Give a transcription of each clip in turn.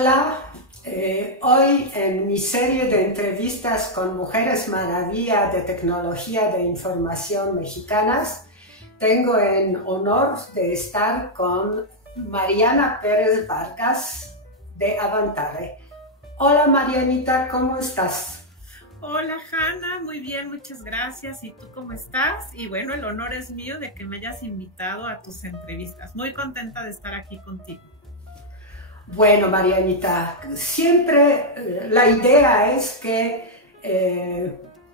Hola, hoy en mi serie de entrevistas con mujeres maravilla de tecnología de información mexicanas, tengo el honor de estar con Mariana Pérez Vargas de Avantare. Hola Marianita, ¿cómo estás? Hola Hanna, muy bien, muchas gracias. ¿Y tú cómo estás? Y bueno, el honor es mío de que me hayas invitado a tus entrevistas. Muy contenta de estar aquí contigo. Bueno, Marianita, siempre la idea es que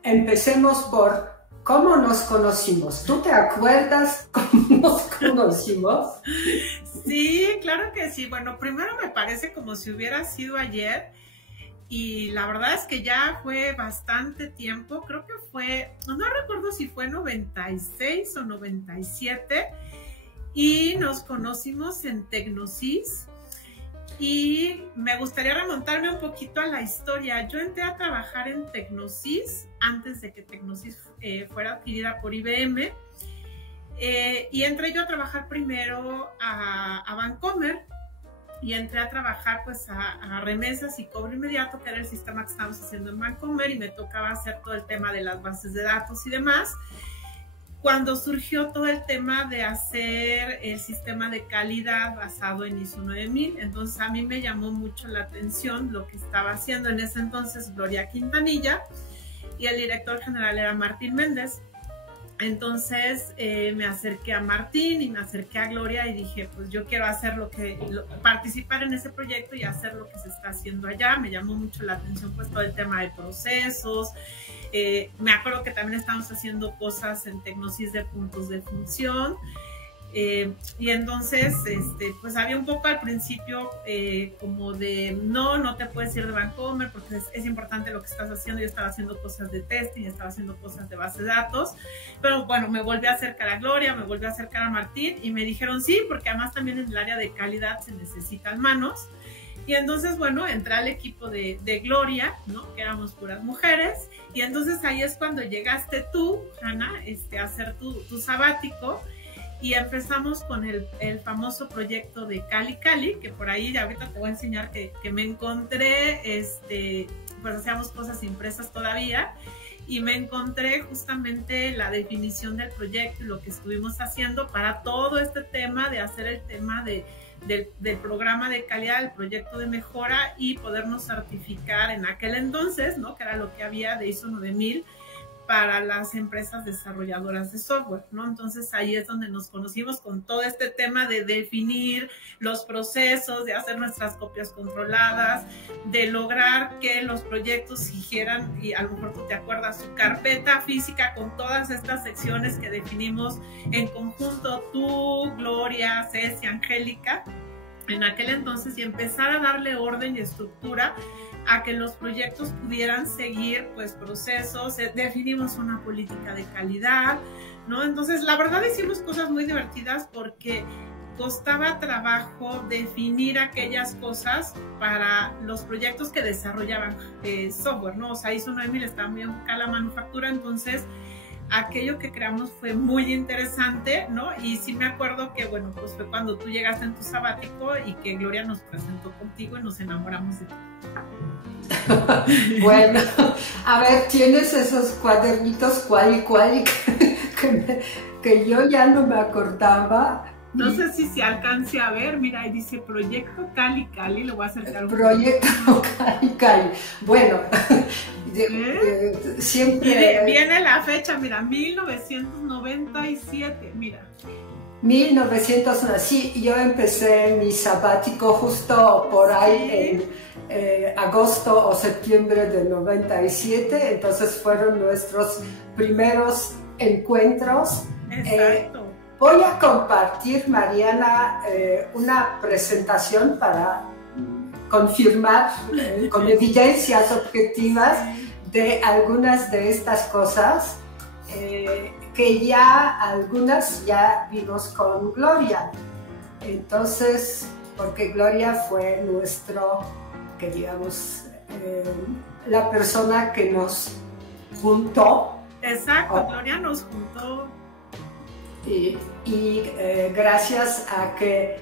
empecemos por cómo nos conocimos. ¿Tú te acuerdas cómo nos conocimos? Sí, claro que sí. Bueno, primero me parece como si hubiera sido ayer y la verdad es que ya fue bastante tiempo. Creo que fue, no recuerdo si fue 96 o 97 y nos conocimos en Tecnosys. Y me gustaría remontarme un poquito a la historia. Yo entré a trabajar en Tecnosys antes de que Tecnosys fuera adquirida por IBM. Y entré yo a trabajar primero a Bancomer y entré a trabajar pues a remesas y cobro inmediato, que era el sistema que estábamos haciendo en Bancomer, y me tocaba hacer todo el tema de las bases de datos y demás. Cuando surgió todo el tema de hacer el sistema de calidad basado en ISO 9000, entonces a mí me llamó mucho la atención lo que estaba haciendo en ese entonces Gloria Quintanilla, y el director general era Martín Méndez. Entonces me acerqué a Martín y me acerqué a Gloria y dije, pues yo quiero hacer participar en ese proyecto y hacer lo que se está haciendo allá. Me llamó mucho la atención pues todo el tema de procesos. Me acuerdo que también estábamos haciendo cosas en Tecnosys de puntos de función. Y entonces, pues había un poco al principio como de no te puedes ir de Bancomer porque es importante lo que estás haciendo. Yo estaba haciendo cosas de testing, estaba haciendo cosas de base de datos, pero bueno, me volví a acercar a Gloria, me volví a acercar a Martín y me dijeron sí, porque además también en el área de calidad se necesitan manos. Y entonces, bueno, entré al equipo de Gloria, ¿no? Que éramos puras mujeres, y entonces ahí es cuando llegaste tú, Hanna, a hacer tu sabático. Y empezamos con el famoso proyecto de Cali Cali, que por ahí ahorita te voy a enseñar que me encontré, pues hacíamos cosas impresas todavía, y me encontré justamente la definición del proyecto y lo que estuvimos haciendo para todo este tema de hacer el tema del programa de calidad, del proyecto de mejora y podernos certificar en aquel entonces, ¿no? Que era lo que había de ISO 9000, para las empresas desarrolladoras de software, ¿no? Entonces ahí es donde nos conocimos con todo este tema de definir los procesos, de hacer nuestras copias controladas, de lograr que los proyectos siguieran, y a lo mejor tú te acuerdas, su carpeta física con todas estas secciones que definimos en conjunto, tú, Gloria, Ceci, Angélica, en aquel entonces, y empezar a darle orden y estructura a que los proyectos pudieran seguir pues procesos. Definimos una política de calidad, ¿no? Entonces la verdad hicimos cosas muy divertidas porque costaba trabajo definir aquellas cosas para los proyectos que desarrollaban software, ¿no? O sea, ISO 9000 estaba muy enfocada a la manufactura, entonces aquello que creamos fue muy interesante, ¿no? Y sí me acuerdo que, bueno, pues fue cuando tú llegaste en tu sabático y que Gloria nos presentó contigo y nos enamoramos de ti. Bueno, a ver, tienes esos cuadernitos cual que yo ya no me acordaba. No sé si se alcance a ver, mira, ahí dice Proyecto Cali Cali, lo voy a acercar un Proyecto Cali Cali. Bueno, siempre... Viene la fecha, mira, 1997, mira. 1900, sí, yo empecé mi sabático justo por ahí en agosto o septiembre de 97, entonces fueron nuestros primeros encuentros. Exacto. Voy a compartir, Mariana, una presentación para confirmar con evidencias objetivas de algunas de estas cosas que ya algunas ya vimos con Gloria. Entonces, porque Gloria fue que digamos, la persona que nos juntó. Exacto, Gloria nos juntó. Y gracias a que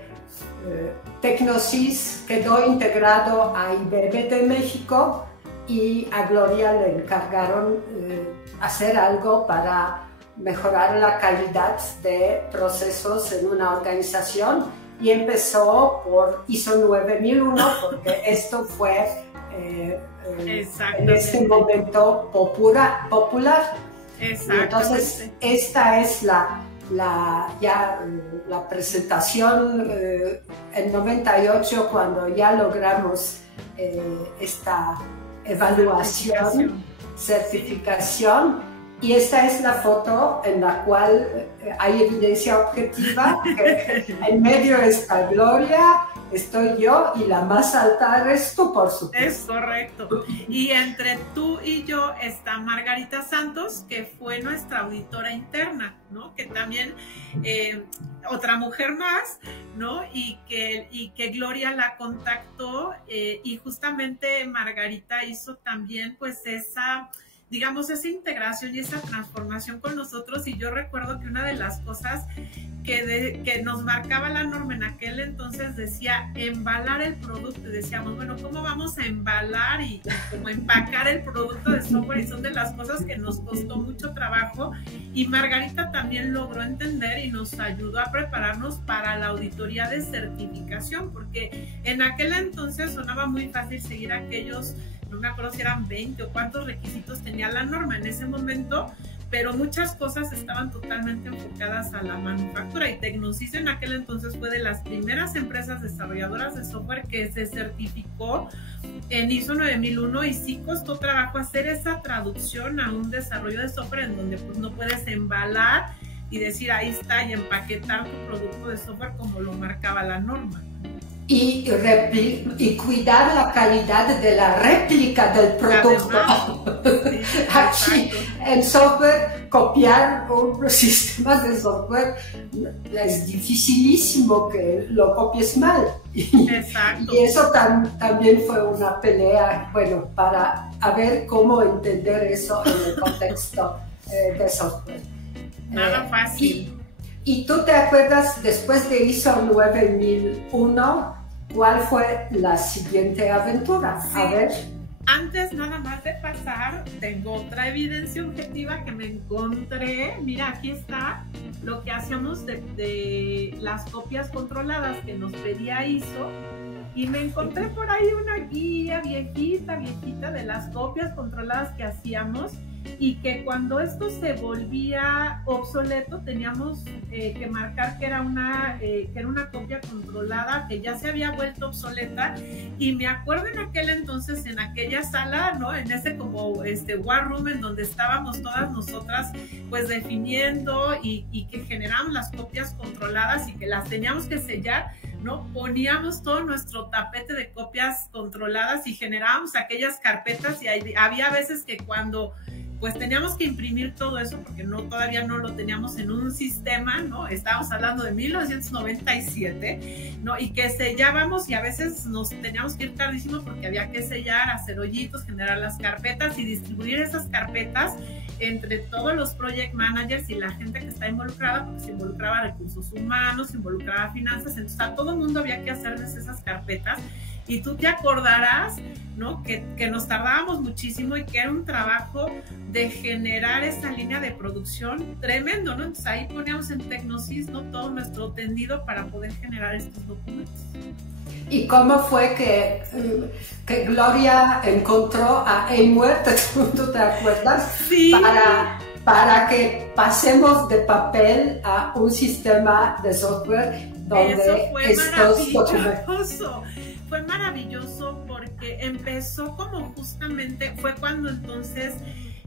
Tecnosys quedó integrado a IBM de México y a Gloria le encargaron hacer algo para mejorar la calidad de procesos en una organización y empezó por ISO 9001 porque esto fue en este momento popular. Entonces esta es la presentación en 98 cuando ya logramos esta evaluación, certificación. Y esta es la foto en la cual hay evidencia objetiva, que en medio está Gloria, estoy yo y la más alta eres tú, por supuesto. Es correcto. Y entre tú y yo está Margarita Santos, que fue nuestra auditora interna, ¿no? Que también, otra mujer más, ¿no? Y que Gloria la contactó y justamente Margarita hizo también pues esa integración y esa transformación con nosotros. Y yo recuerdo que una de las cosas que nos marcaba la norma en aquel entonces decía embalar el producto. Y decíamos, bueno, ¿cómo vamos a embalar y cómo empacar el producto de software? Y son de las cosas que nos costó mucho trabajo. Y Margarita también logró entender y nos ayudó a prepararnos para la auditoría de certificación, porque en aquel entonces sonaba muy fácil seguir aquellos, no me acuerdo si eran 20 o cuántos requisitos tenía la norma en ese momento, pero muchas cosas estaban totalmente enfocadas a la manufactura. Y Tecnosys en aquel entonces fue de las primeras empresas desarrolladoras de software que se certificó en ISO 9001 y sí costó trabajo hacer esa traducción a un desarrollo de software en donde pues no puedes embalar y decir ahí está y empaquetar tu producto de software como lo marcaba la norma. Y cuidar la calidad de la réplica del producto. Sí, aquí en software, copiar un sistema de software es dificilísimo que lo copies mal. Exacto. Y eso también fue una pelea, bueno, para ver cómo entender eso en el contexto de software. Nada fácil. ¿Y tú te acuerdas, después de ISO 9001, cuál fue la siguiente aventura? Sí. A ver. Antes nada más de pasar, tengo otra evidencia objetiva que me encontré. Mira, aquí está lo que hacíamos de las copias controladas que nos pedía ISO. Y me encontré por ahí una guía viejita de las copias controladas que hacíamos, y que cuando esto se volvía obsoleto teníamos que marcar que era una copia controlada que ya se había vuelto obsoleta. Y me acuerdo en aquel entonces, en aquella sala, ¿no? En ese como war room en donde estábamos todas nosotras pues definiendo y que generamos las copias controladas y que las teníamos que sellar, ¿no? Poníamos todo nuestro tapete de copias controladas y generábamos aquellas carpetas, y había veces que cuando pues teníamos que imprimir todo eso porque todavía no lo teníamos en un sistema, ¿no? Estábamos hablando de 1997, ¿no? Y que sellábamos, y a veces nos teníamos que ir tardísimo porque había que sellar, hacer hoyitos, generar las carpetas y distribuir esas carpetas entre todos los project managers y la gente que está involucrada, porque se involucraba recursos humanos, se involucraba finanzas, entonces a todo mundo había que hacerles esas carpetas. Y tú te acordarás, ¿no? Que nos tardábamos muchísimo y que era un trabajo de generar esa línea de producción tremendo, ¿no? Entonces ahí poníamos en Tecnosys, ¿no? Todo nuestro tendido para poder generar estos documentos. ¿Y cómo fue que Gloria encontró a Amware? ¿Tú te acuerdas? Sí. Para que pasemos de papel a un sistema de software donde eso fue estos documentos... Fue maravilloso porque empezó como justamente, fue cuando entonces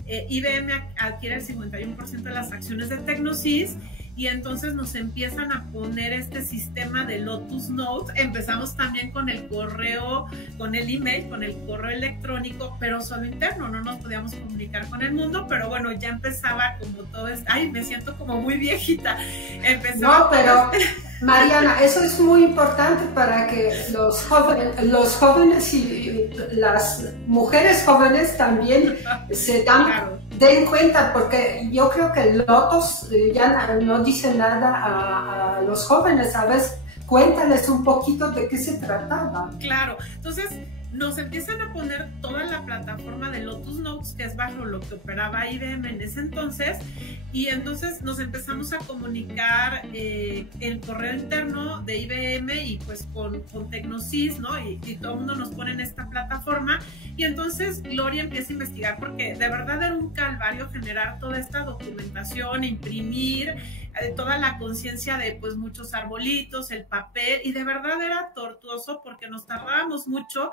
IBM adquiere el 51% de las acciones de Tecnosys, y entonces nos empiezan a poner este sistema de Lotus Notes. Empezamos también con el correo, con el email, con el correo electrónico, pero solo interno, no nos podíamos comunicar con el mundo, pero bueno, ya empezaba como todo esto. Ay, me siento como muy viejita. No, pero Mariana, eso es muy importante para que los jóvenes y las mujeres jóvenes también den cuenta, porque yo creo que Lotus ya no dice nada a los jóvenes, ¿sabes? cuéntales un poquito de qué se trataba. Claro, entonces nos empiezan a poner toda la plataforma de Lotus Notes, que es bajo lo que operaba IBM en ese entonces, y entonces nos empezamos a comunicar el correo interno de IBM y pues con Tecnosys, ¿no? Y todo el mundo nos pone en esta plataforma, y entonces Gloria empieza a investigar, porque de verdad era un calvario generar toda esta documentación, imprimir toda la conciencia de pues muchos arbolitos, el papel, y de verdad era tortuoso porque nos tardábamos mucho.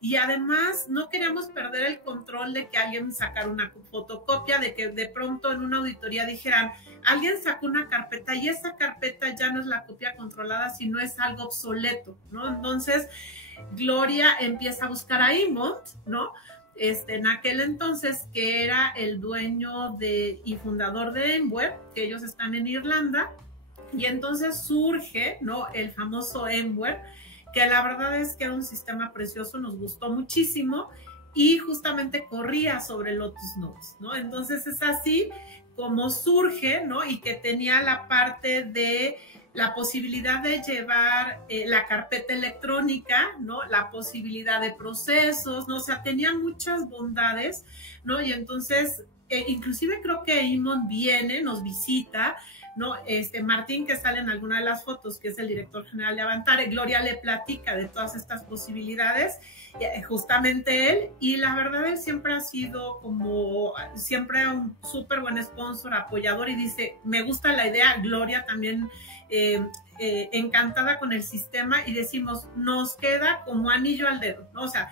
Y además no queríamos perder el control de que alguien sacara una fotocopia, de que de pronto en una auditoría dijeran, alguien sacó una carpeta y esa carpeta ya no es la copia controlada, sino es algo obsoleto, ¿no? Entonces Gloria empieza a buscar a Imont, ¿no? En aquel entonces, que era el dueño y fundador de Emware, que ellos están en Irlanda, y entonces surge, ¿no?, el famoso Emware, que la verdad es que era un sistema precioso, nos gustó muchísimo, y justamente corría sobre Lotus Notes, ¿no? Entonces es así como surge, ¿no? Y que tenía la parte de la posibilidad de llevar la carpeta electrónica, ¿no? La posibilidad de procesos, ¿no? O sea, tenía muchas bondades, ¿no? Y entonces, inclusive creo que Imont viene, nos visita, ¿no? Martín, que sale en alguna de las fotos, que es el director general de Avantare, Gloria le platica de todas estas posibilidades, justamente él, y la verdad él siempre ha sido como, siempre un súper buen sponsor, apoyador, y dice, me gusta la idea. Gloria también encantada con el sistema, y decimos, nos queda como anillo al dedo, ¿no? O sea,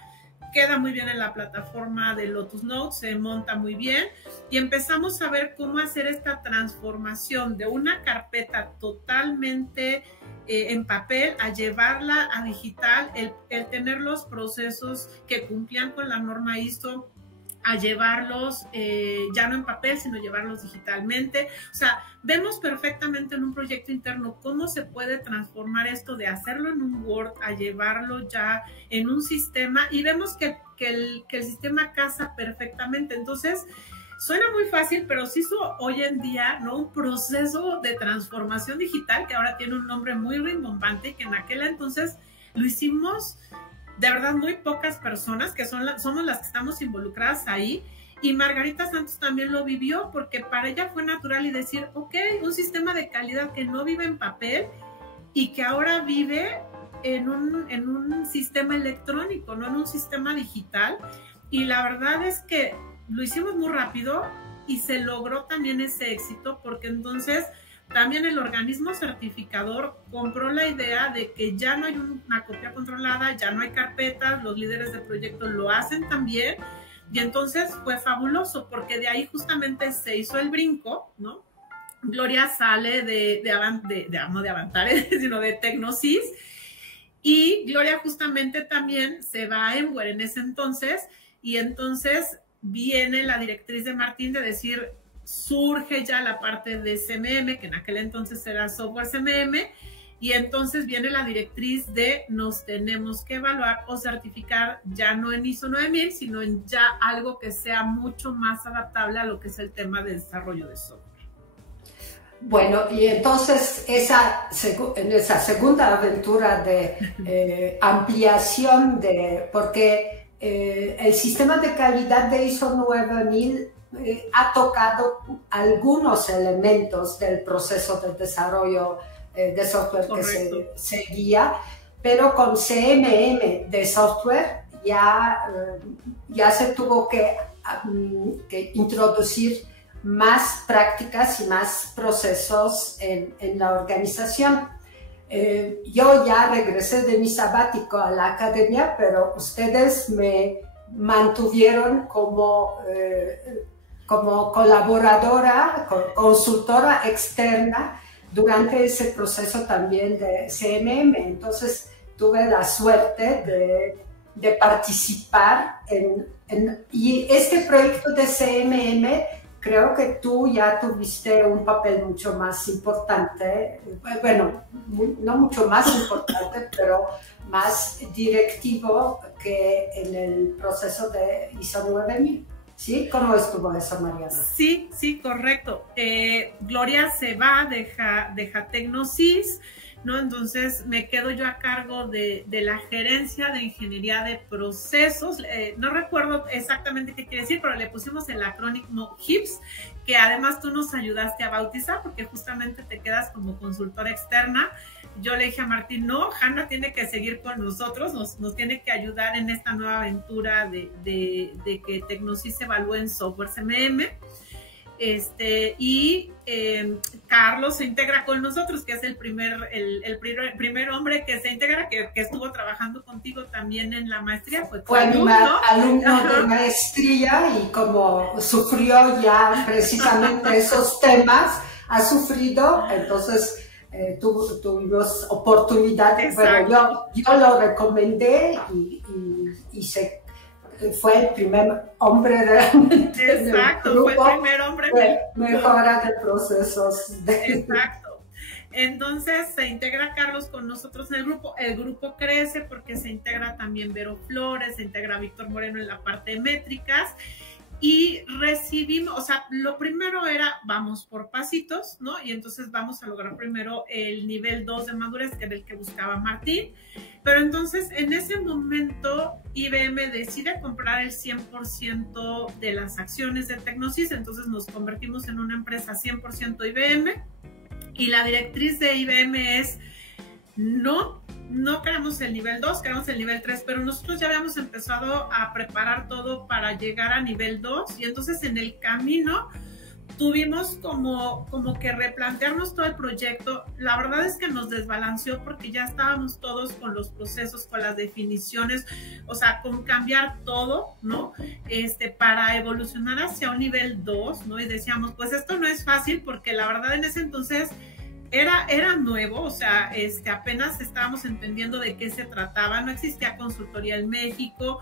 queda muy bien en la plataforma de Lotus Notes, se monta muy bien, y empezamos a ver cómo hacer esta transformación de una carpeta totalmente en papel a llevarla a digital, el tener los procesos que cumplían con la norma ISO, a llevarlos ya no en papel, sino llevarlos digitalmente. O sea, vemos perfectamente en un proyecto interno cómo se puede transformar esto de hacerlo en un Word a llevarlo ya en un sistema, y vemos que el sistema casa perfectamente. Entonces, suena muy fácil, pero se hizo hoy en día, ¿no?, un proceso de transformación digital que ahora tiene un nombre muy rimbombante, y que en aquel entonces lo hicimos de verdad muy pocas personas, que somos las que estamos involucradas ahí, y Margarita Santos también lo vivió, porque para ella fue natural y decir, ok, un sistema de calidad que no vive en papel y que ahora vive en un sistema electrónico, no en un sistema digital. Y la verdad es que lo hicimos muy rápido y se logró también ese éxito, porque entonces también el organismo certificador compró la idea de que ya no hay una copia controlada, ya no hay carpetas, los líderes de proyecto lo hacen también, y entonces fue fabuloso, porque de ahí justamente se hizo el brinco, ¿no? Gloria sale no de Avantare, sino de Tecnosys, y Gloria justamente también se va a Emware en ese entonces, y entonces viene la directriz de Martín de decir, surge ya la parte de CMM, que en aquel entonces era software CMM, y entonces viene la directriz de nos tenemos que evaluar o certificar ya no en ISO 9000, sino en ya algo que sea mucho más adaptable a lo que es el tema de desarrollo de software. Bueno, y entonces en esa segunda aventura de ampliación porque el sistema de calidad de ISO 9000 ha tocado algunos elementos del proceso de desarrollo de software. Correcto. Que se seguía, pero con CMM de software ya se tuvo que introducir más prácticas y más procesos en la organización. Yo ya regresé de mi sabático a la academia, pero ustedes me mantuvieron como colaboradora, consultora externa durante ese proceso también de CMM. Entonces tuve la suerte de participar y este proyecto de CMM, creo que tú ya tuviste un papel mucho más importante, bueno, no mucho más importante, pero más directivo que en el proceso de ISO 9000. ¿Sí? ¿Cómo estuvo eso, Mariana? Sí, correcto. Gloria se va, deja Tecnosys, ¿no? Entonces me quedo yo a cargo de la gerencia de ingeniería de procesos. No recuerdo exactamente qué quiere decir, pero le pusimos el acrónimo HIPS, que además tú nos ayudaste a bautizar porque justamente te quedas como consultora externa. Yo le dije a Martín, no, Hanna tiene que seguir con nosotros, nos tiene que ayudar en esta nueva aventura de que Tecnosys se evalúe en software CMM. Carlos se integra con nosotros, que es el primer hombre que se integra, que estuvo trabajando contigo también en la maestría. Fue mi alumno de maestría, y como sufrió ya precisamente esos temas, ha sufrido, entonces tuvimos oportunidad. Bueno, yo lo recomendé y fue el primer hombre realmente. Exacto, grupo, fue el primer hombre. Mejora de procesos. Exacto. Entonces se integra Carlos con nosotros en el grupo crece porque se integra también Vero Flores, se integra Víctor Moreno en la parte de métricas, y recibimos, o sea, lo primero era vamos por pasitos, ¿no? Y entonces vamos a lograr primero el nivel 2 de madurez, que era el que buscaba Martín. Pero entonces en ese momento IBM decide comprar el 100% de las acciones de Tecnosys, entonces nos convertimos en una empresa 100% IBM, y la directriz de IBM es no queremos el nivel 2, queremos el nivel 3, pero nosotros ya habíamos empezado a preparar todo para llegar a nivel 2, y entonces en el camino tuvimos como que replantearnos todo el proyecto. La verdad es que nos desbalanceó porque ya estábamos todos con los procesos, con las definiciones, o sea, con cambiar todo, ¿no? Para evolucionar hacia un nivel 2, ¿no? Y decíamos, pues esto no es fácil, porque la verdad en ese entonces era nuevo, o sea, apenas estábamos entendiendo de qué se trataba, no existía consultoría en México.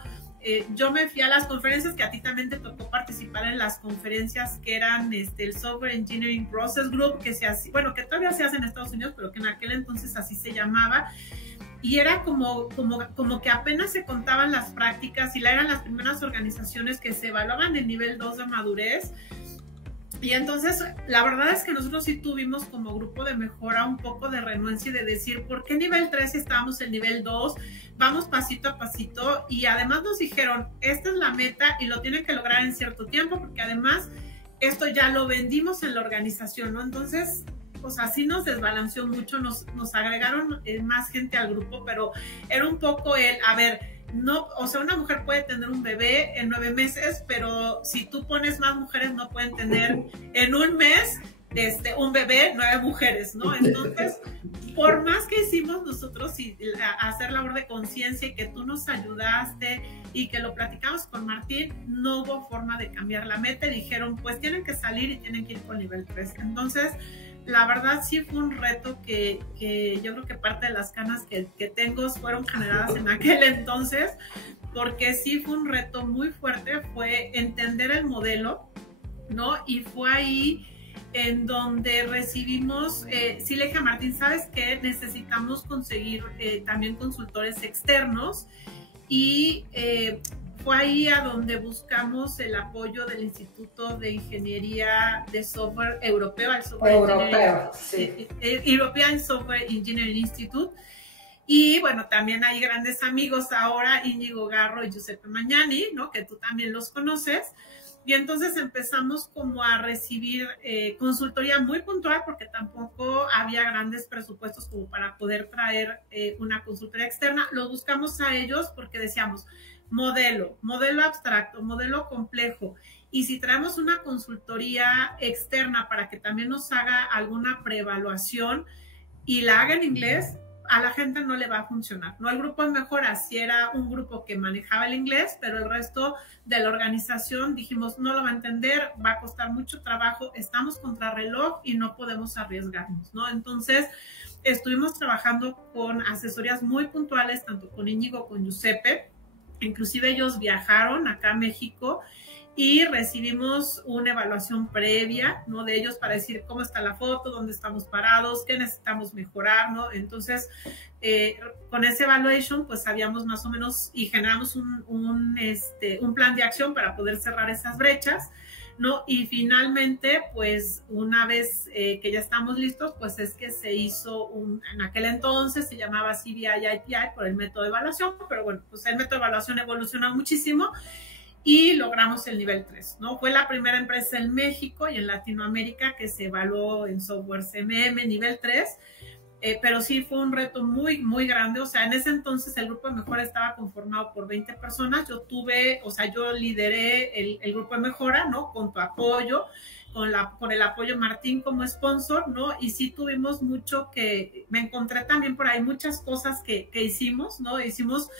Yo me fui a las conferencias, que a ti también te tocó participar en las conferencias que eran el Software Engineering Process Group, que se hace, bueno, que todavía se hace en Estados Unidos, pero que en aquel entonces así se llamaba, y era como que apenas se contaban las prácticas, y eran las primeras organizaciones que se evaluaban el nivel 2 de madurez. Y entonces, la verdad es que nosotros sí tuvimos como grupo de mejora un poco de renuencia y de decir, ¿por qué nivel 3 si estábamos en nivel 2? Vamos pasito a pasito. Y además nos dijeron, esta es la meta y lo tienen que lograr en cierto tiempo, porque además esto ya lo vendimos en la organización, ¿no? Entonces, o sea, sí nos desbalanceó mucho, nos agregaron más gente al grupo, pero era un poco a ver, no, o sea, una mujer puede tener un bebé en 9 meses, pero si tú pones más mujeres, no pueden tener en un mes un bebé 9 mujeres, ¿no? Entonces, por más que hicimos nosotros hacer labor de conciencia, y que tú nos ayudaste y que lo platicamos con Martín, no hubo forma de cambiar la meta, y dijeron, pues tienen que salir y tienen que ir con nivel 3. Entonces, la verdad sí fue un reto que yo creo que parte de las canas que tengo fueron generadas en aquel entonces, porque sí fue un reto muy fuerte, fue entender el modelo, ¿no? Y fue ahí en donde recibimos, sí le dije a Martín, ¿sabes qué? Necesitamos conseguir también consultores externos, y fue ahí a donde buscamos el apoyo del Instituto de Ingeniería de Software Europeo, el European Software Engineering Institute. Y bueno, también hay grandes amigos ahora, Íñigo Garro y Giuseppe Magnani, ¿no? Que tú también los conoces. Y entonces empezamos como a recibir consultoría muy puntual, porque tampoco había grandes presupuestos como para poder traer una consultoría externa. Los buscamos a ellos porque decíamos, modelo abstracto, modelo complejo, y si traemos una consultoría externa para que también nos haga alguna preevaluación y la haga en inglés, a la gente no le va a funcionar, ¿no? El grupo de mejora sí era un grupo que manejaba el inglés, pero el resto de la organización dijimos, no lo va a entender, va a costar mucho trabajo, estamos contra reloj y no podemos arriesgarnos, ¿no? Entonces, estuvimos trabajando con asesorías muy puntuales, tanto con Íñigo, con Giuseppe. Inclusive ellos viajaron acá a México y recibimos una evaluación previa, ¿no? De ellos, para decir cómo está la foto, dónde estamos parados, qué necesitamos mejorar, ¿no? Entonces, con ese evaluation, pues sabíamos más o menos y generamos un plan de acción para poder cerrar esas brechas. ¿no? Y finalmente, pues una vez que ya estamos listos, pues es que se hizo en aquel entonces se llamaba CBI-ITI por el método de evaluación, pero bueno, pues el método de evaluación evolucionó muchísimo y logramos el nivel 3, ¿no? Fue la primera empresa en México y en Latinoamérica que se evaluó en software CMM nivel 3. Pero sí fue un reto muy, muy grande. O sea, en ese entonces el grupo de mejora estaba conformado por 20 personas. Yo lideré el grupo de mejora, ¿no? Con tu apoyo, con el apoyo Martín como sponsor, ¿no? Y sí tuvimos mucho me encontré también por ahí muchas cosas que hicimos, ¿no? Hicimos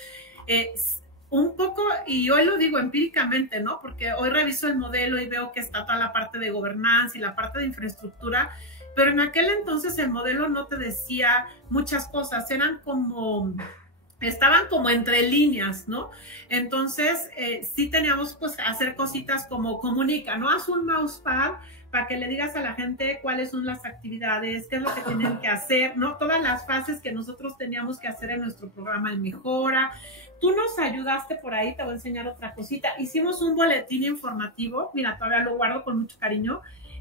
un poco, y hoy lo digo empíricamente, ¿no? Porque hoy reviso el modelo y veo que está toda la parte de gobernanza y la parte de infraestructura, pero en aquel entonces el modelo no te decía muchas cosas, estaban como entre líneas, ¿no? Entonces, sí teníamos pues hacer cositas como comunica, ¿no? Haz un mousepad para que le digas a la gente cuáles son las actividades, qué es lo que tienen que hacer, ¿no? Todas las fases que nosotros teníamos que hacer en nuestro programa de mejora. Tú nos ayudaste por ahí, te voy a enseñar otra cosita. Hicimos un boletín informativo, mira, todavía lo guardo con mucho cariño,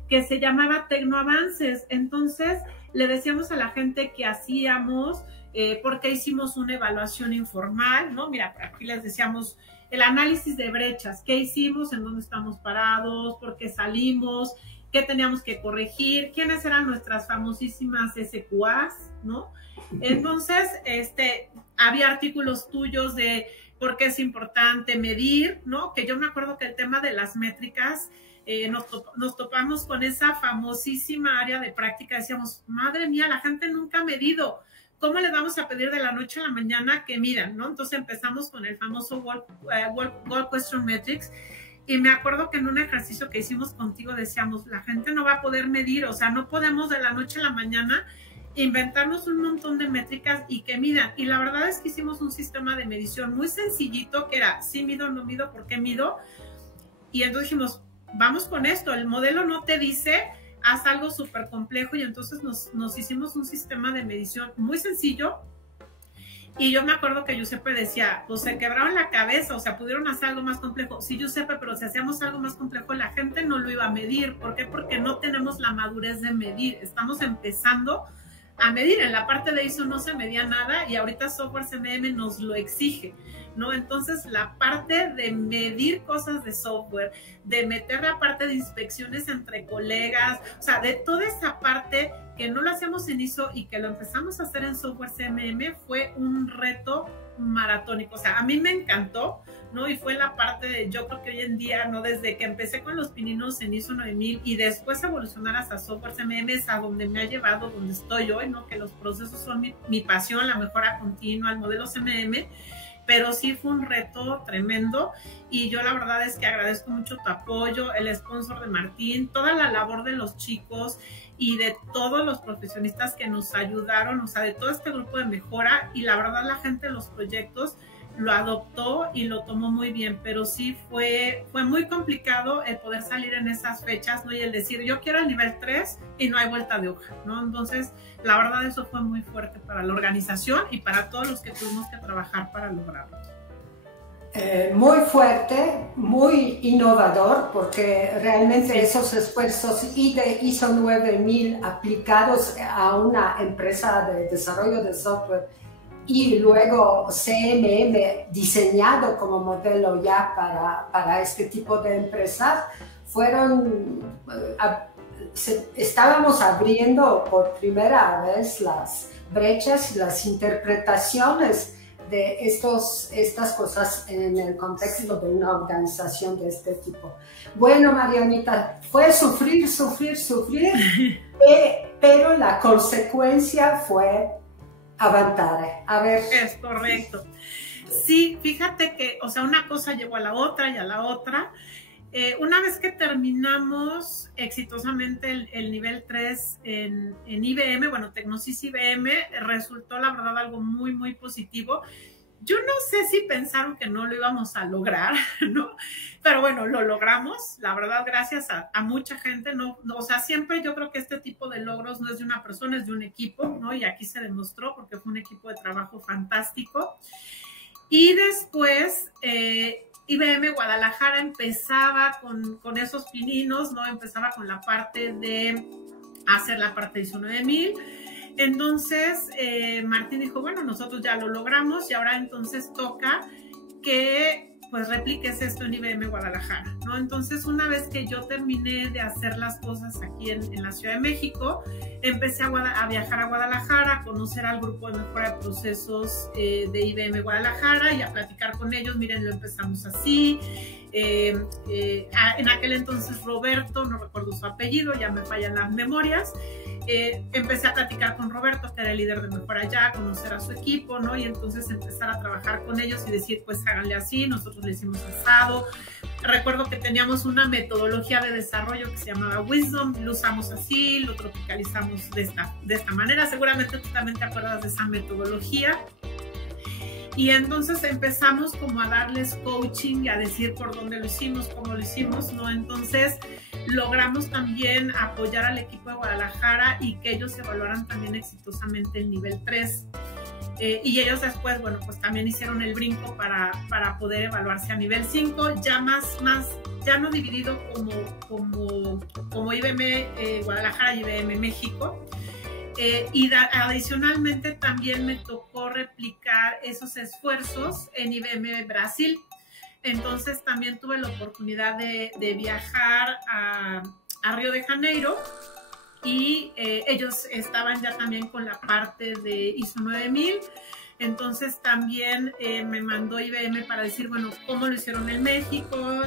que se llamaba Tecnoavances. Entonces le decíamos a la gente que hacíamos, por qué hicimos una evaluación informal, ¿no? Mira, aquí les decíamos el análisis de brechas, qué hicimos, en dónde estamos parados, por qué salimos, qué teníamos que corregir, quiénes eran nuestras famosísimas SQAs, ¿no? Entonces, había artículos tuyos de por qué es importante medir, ¿no? Que yo me acuerdo que el tema de las métricas, nos topamos con esa famosísima área de práctica. Decíamos, madre mía, la gente nunca ha medido. ¿Cómo les vamos a pedir de la noche a la mañana que midan, no? Entonces empezamos con el famoso World Question Metrics. Y me acuerdo que en un ejercicio que hicimos contigo decíamos, la gente no va a poder medir, o sea, no podemos de la noche a la mañana inventarnos un montón de métricas y que midan. Y la verdad es que hicimos un sistema de medición muy sencillito que era, sí mido, no mido, ¿por qué mido? Y entonces dijimos, vamos con esto, el modelo no te dice, haz algo súper complejo, y entonces nos hicimos un sistema de medición muy sencillo. Y yo me acuerdo que Giuseppe decía, pues se quebraron la cabeza, o sea, pudieron hacer algo más complejo. Sí, Giuseppe, pero si hacíamos algo más complejo, la gente no lo iba a medir. ¿Por qué? Porque no tenemos la madurez de medir. Estamos empezando a medir. En la parte de ISO no se medía nada y ahorita software CMM nos lo exige, ¿no? Entonces, la parte de medir cosas de software, de meter la parte de inspecciones entre colegas, o sea, de toda esa parte que no lo hacemos en ISO y que lo empezamos a hacer en software CMM, fue un reto maratónico. O sea, a mí me encantó, ¿no? Y fue la parte de, yo creo que hoy en día, ¿no? Desde que empecé con los pininos en ISO 9000 y después evolucionar hasta software CMM, es a donde me ha llevado, donde estoy hoy, ¿no? Que los procesos son mi pasión, la mejora continua, el modelo CMM, pero sí fue un reto tremendo y yo la verdad es que agradezco mucho tu apoyo, el sponsor de Martín, toda la labor de los chicos y de todos los profesionistas que nos ayudaron, o sea, de todo este grupo de mejora, y la verdad la gente de los proyectos lo adoptó y lo tomó muy bien, pero sí fue muy complicado el poder salir en esas fechas, ¿no? Y el decir, yo quiero el nivel 3 y no hay vuelta de hoja, ¿no? Entonces, la verdad eso fue muy fuerte para la organización y para todos los que tuvimos que trabajar para lograrlo. Muy fuerte, muy innovador, porque realmente sí, esos esfuerzos de ISO 9000 aplicados a una empresa de desarrollo de software y luego CMM diseñado como modelo ya para este tipo de empresas, estábamos abriendo por primera vez las brechas y las interpretaciones de estas cosas en el contexto de una organización de este tipo. Bueno, Marianita, fue sufrir, pero la consecuencia fue avanzar. A ver. Es correcto. Sí, fíjate que, o sea, una cosa llevó a la otra y a la otra. Una vez que terminamos exitosamente el nivel 3 en IBM, bueno, Tecnosys IBM, resultó la verdad algo muy, muy positivo. Yo no sé si pensaron que no lo íbamos a lograr, ¿no? Pero bueno, lo logramos, la verdad, gracias a mucha gente, ¿no? O sea, siempre yo creo que este tipo de logros no es de una persona, es de un equipo, ¿no? Y aquí se demostró porque fue un equipo de trabajo fantástico. Y después, IBM Guadalajara empezaba con esos pininos, ¿no? Empezaba con la parte de hacer la parte de ISO 9000. Entonces, Martín dijo, bueno, nosotros ya lo logramos y ahora entonces toca que pues repliques esto en IBM Guadalajara, ¿no? Entonces, una vez que yo terminé de hacer las cosas aquí en la Ciudad de México, empecé a viajar a Guadalajara, a conocer al grupo de mejora de procesos de IBM Guadalajara y a platicar con ellos. Miren, lo empezamos así. En aquel entonces Roberto, no recuerdo su apellido, ya me fallan las memorias. Empecé a platicar con Roberto, que era el líder de Mejora Ya, conocer a su equipo, ¿no? Y entonces empezar a trabajar con ellos y decir, pues háganle así, nosotros le hicimos asado. Recuerdo que teníamos una metodología de desarrollo que se llamaba Wisdom, lo usamos así, lo tropicalizamos de esta manera. Seguramente tú también te acuerdas de esa metodología. Y entonces empezamos como a darles coaching y a decir por dónde lo hicimos, cómo lo hicimos, ¿no? Entonces logramos también apoyar al equipo de Guadalajara y que ellos evaluaran también exitosamente el nivel 3. Y ellos después, bueno, pues también hicieron el brinco para poder evaluarse a nivel 5, ya ya no dividido como IBM Guadalajara y IBM México. Y adicionalmente también me tocó replicar esos esfuerzos en IBM Brasil. Entonces también tuve la oportunidad de viajar a Río de Janeiro y ellos estaban ya también con la parte de ISO 9000. Entonces también me mandó IBM para decir, bueno, cómo lo hicieron en México,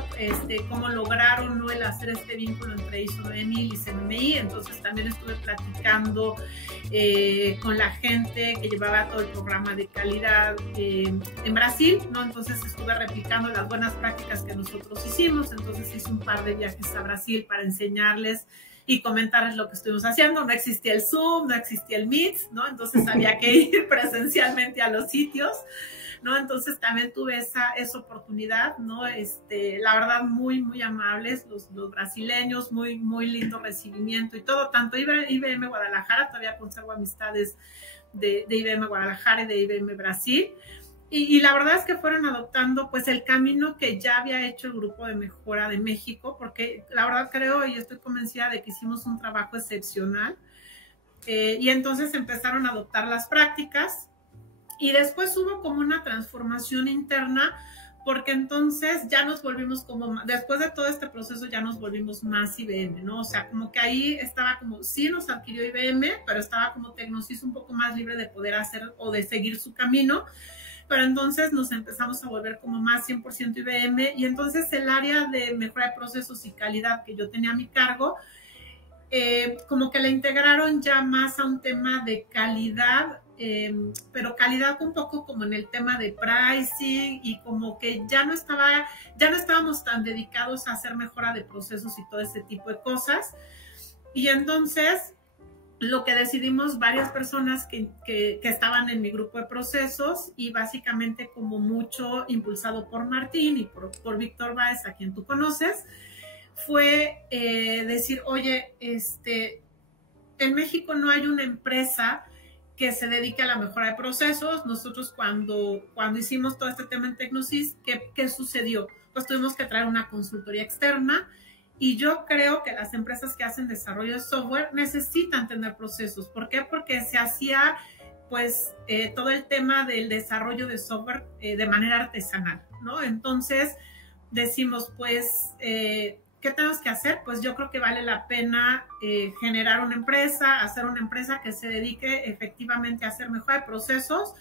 cómo lograron, ¿no?, el hacer este vínculo entre ISO 9000 y CMMI. Entonces también estuve platicando con la gente que llevaba todo el programa de calidad en Brasil, ¿no? Entonces estuve replicando las buenas prácticas que nosotros hicimos. Entonces hice un par de viajes a Brasil para enseñarles y comentarles lo que estuvimos haciendo. No existía el Zoom, no existía el Meet, ¿no? Entonces había que ir presencialmente a los sitios, ¿no? Entonces también tuve esa oportunidad, ¿no? La verdad, muy, muy amables los brasileños, muy, muy lindo recibimiento y todo. Tanto IBM Guadalajara, todavía conservo amistades de IBM Guadalajara y de IBM Brasil. Y la verdad es que fueron adoptando pues el camino que ya había hecho el Grupo de Mejora de México, porque la verdad creo y estoy convencida de que hicimos un trabajo excepcional. Y entonces empezaron a adoptar las prácticas y después hubo como una transformación interna, porque entonces ya nos volvimos después de todo este proceso ya nos volvimos más IBM, ¿no? O sea, como que ahí estaba como, sí nos adquirió IBM, pero estaba como Tecnosys un poco más libre de poder hacer o de seguir su camino. Pero entonces nos empezamos a volver como más 100% IBM, y entonces el área de mejora de procesos y calidad que yo tenía a mi cargo, como que la integraron ya más a un tema de calidad, pero calidad un poco como en el tema de pricing, y como que ya no estábamos tan dedicados a hacer mejora de procesos y todo ese tipo de cosas. Y entonces lo que decidimos varias personas que estaban en mi grupo de procesos, y básicamente como mucho impulsado por Martín y por Víctor Báez, a quien tú conoces, fue decir, oye, en México no hay una empresa que se dedique a la mejora de procesos. Nosotros cuando hicimos todo este tema en Tecnosys, ¿qué sucedió? Pues tuvimos que traer una consultoría externa. Y yo creo que las empresas que hacen desarrollo de software necesitan tener procesos. ¿Por qué? Porque se hacía pues todo el tema del desarrollo de software de manera artesanal, ¿no? Entonces decimos, pues, ¿qué tenemos que hacer? Pues yo creo que vale la pena generar una empresa, hacer una empresa que se dedique efectivamente a hacer mejora de procesos,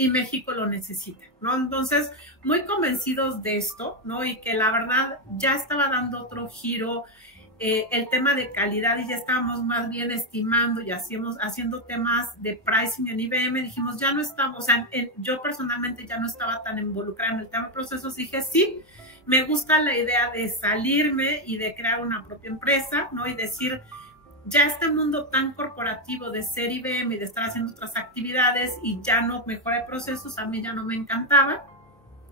y México lo necesita, ¿no? Entonces, muy convencidos de esto, ¿no? Y que la verdad ya estaba dando otro giro el tema de calidad, y ya estábamos más bien estimando y haciendo temas de pricing en IBM. Dijimos, ya no estamos, o sea, yo personalmente ya no estaba tan involucrada en el tema de procesos. Dije, sí, me gusta la idea de salirme y de crear una propia empresa, ¿no? Y decir, ya este mundo tan corporativo de ser IBM y de estar haciendo otras actividades y ya no mejora de procesos, a mí ya no me encantaba.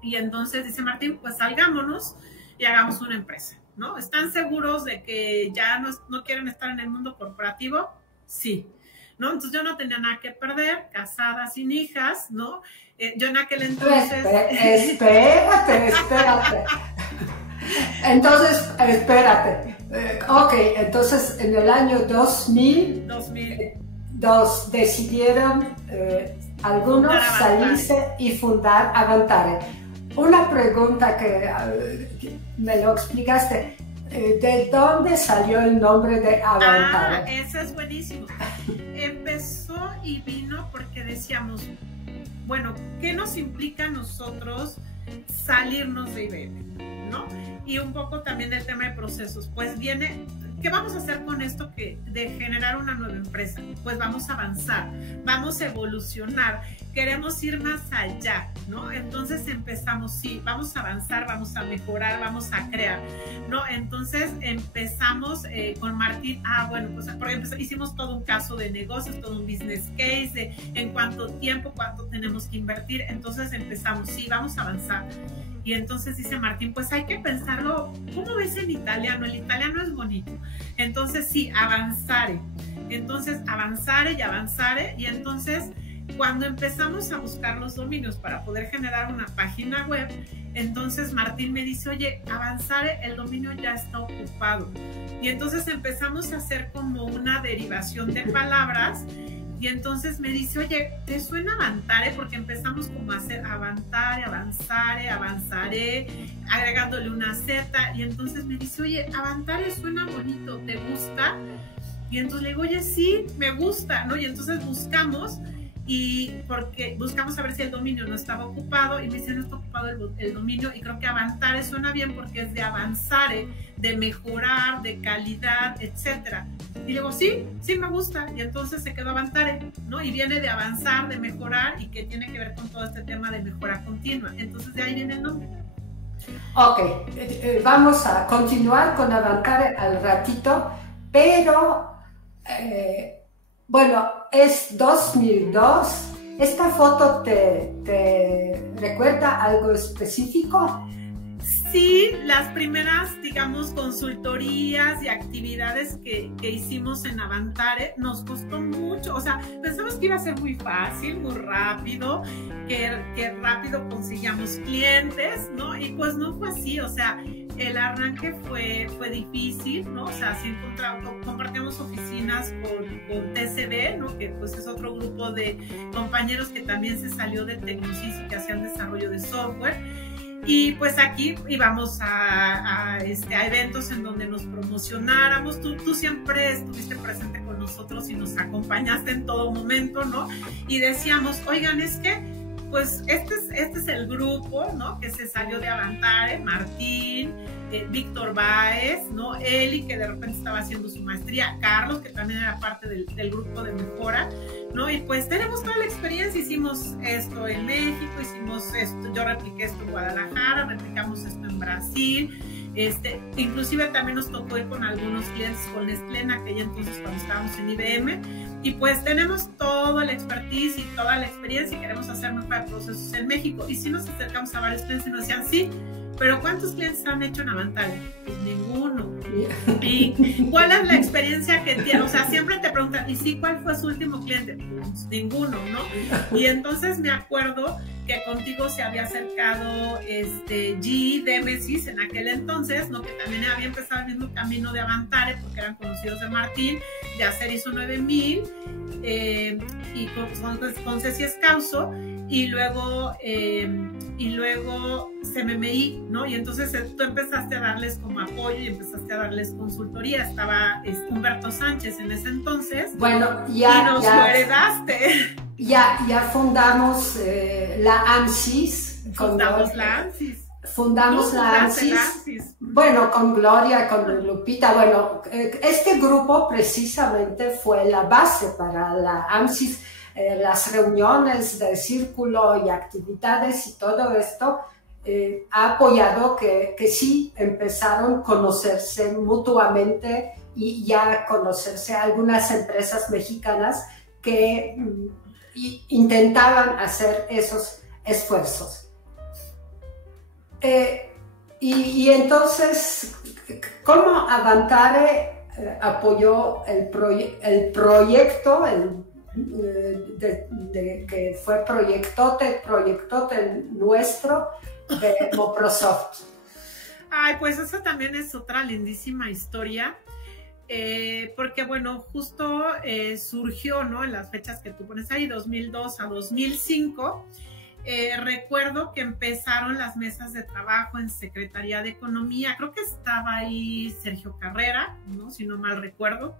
Y entonces dice Martín, pues salgámonos y hagamos una empresa, ¿no? ¿Están seguros de que ya no quieren estar en el mundo corporativo? Sí. ¿no? Entonces yo no tenía nada que perder, casada, sin hijas, ¿no? Yo en aquel entonces... Espérate. Entonces, espérate. Ok, entonces en el año 2002 decidieron algunos salirse y fundar Avantare. Una pregunta que me lo explicaste. ¿De dónde salió el nombre de Avantare? Eso es buenísimo. Empezó y vino porque decíamos, bueno, ¿qué nos implica a nosotros salirnos de IBM? ¿No? Y un poco también del tema de procesos. Pues viene, ¿qué vamos a hacer con esto de generar una nueva empresa? Pues vamos a avanzar, vamos a evolucionar, queremos ir más allá, ¿no? Entonces empezamos, sí, vamos a avanzar, vamos a mejorar, vamos a crear, ¿no? Entonces empezamos con Martín, bueno, pues porque hicimos todo un caso de negocios, todo un business case, de en cuánto tiempo, cuánto tenemos que invertir. Entonces empezamos, sí, vamos a avanzar. Y entonces dice Martín, pues hay que pensarlo, ¿cómo ves en italiano? El italiano es bonito. Entonces sí, avanzare. Entonces avanzare y avanzare. Y entonces cuando empezamos a buscar los dominios para poder generar una página web, entonces Martín me dice, oye, avanzare, el dominio ya está ocupado. Y entonces empezamos a hacer como una derivación de palabras. Y entonces me dice, oye, ¿te suena Avantare? Porque empezamos como a hacer Avantare, avanzare, avanzaré, agregándole una Z. Y entonces me dice, oye, Avantare suena bonito, ¿te gusta? Y entonces le digo, oye, sí, me gusta, ¿no? Y entonces buscamos, y porque buscamos a ver si el dominio no estaba ocupado, y me dice, no está ocupado el dominio, y creo que Avantare suena bien porque es de avanzare, de mejorar, de calidad, etcétera. Y le digo, sí, me gusta. Y entonces se quedó Avantare, ¿no? Y viene de avanzar, de mejorar, y que tiene que ver con todo este tema de mejora continua. Entonces de ahí viene el nombre. Ok, vamos a continuar con Avantare al ratito, pero bueno, es 2002. ¿Esta foto te recuerda algo específico? Sí, las primeras, digamos, consultorías y actividades que hicimos en Avantare nos costó mucho. O sea, pensamos que iba a ser muy fácil, muy rápido, que rápido conseguíamos clientes, ¿no? Y pues no fue así. O sea, el arranque fue difícil, ¿no? O sea, sí compartíamos oficinas con TCB, ¿no? Que pues es otro grupo de compañeros que también se salió de Tecnosys y que hacían desarrollo de software. Y pues aquí íbamos a eventos en donde nos promocionáramos. Tú siempre estuviste presente con nosotros y nos acompañaste en todo momento, ¿no? Y decíamos, oigan, es que pues este es el grupo, ¿no? Que se salió de Avantare, Martín, Víctor Báez, ¿no? Eli, que de repente estaba haciendo su maestría, Carlos, que también era parte del grupo de mejora, ¿no? Y pues tenemos toda la experiencia, hicimos esto en México, hicimos esto, yo repliqué esto en Guadalajara, replicamos esto en Brasil, inclusive también nos tocó ir con algunos clientes con Nestlé en aquella entonces cuando estábamos en IBM, y pues tenemos toda la expertise y toda la experiencia y queremos hacer mejor procesos en México. Y si nos acercamos a varios clientes y nos decían, sí, pero ¿cuántos clientes han hecho en Avantare? Pues ninguno. ¿Y cuál es la experiencia que tiene? O sea, siempre te preguntan, ¿y sí cuál fue su último cliente? Pues ninguno, ¿no? Y entonces me acuerdo que contigo se había acercado G. Demesis en aquel entonces, ¿no? Que también había empezado el mismo camino de Avantare porque eran conocidos de Martín, de hacer ISO 9000 y con Ceci Escauso, y luego CMMI, ¿no? Y entonces tú empezaste a darles como apoyo y empezaste a darles consultoría. Estaba Humberto Sánchez en ese entonces. Bueno, y nos lo heredaste. Ya fundamos la ANSYS. Fundamos la ANSYS. Fundamos la ANSYS. Bueno, con Gloria, con Lupita. Bueno, este grupo precisamente fue la base para la ANSYS. Las reuniones de círculo y actividades y todo esto ha apoyado que sí empezaron a conocerse mutuamente y ya conocerse algunas empresas mexicanas que intentaban hacer esos esfuerzos. Y entonces, ¿cómo Avantare apoyó el proyecto, que fue proyectote nuestro de Microsoft. Ay, pues esa también es otra lindísima historia, porque bueno, justo surgió, ¿no? En las fechas que tú pones ahí, 2002 a 2005, recuerdo que empezaron las mesas de trabajo en Secretaría de Economía, creo que estaba ahí Sergio Carrera, ¿no? Si no mal recuerdo.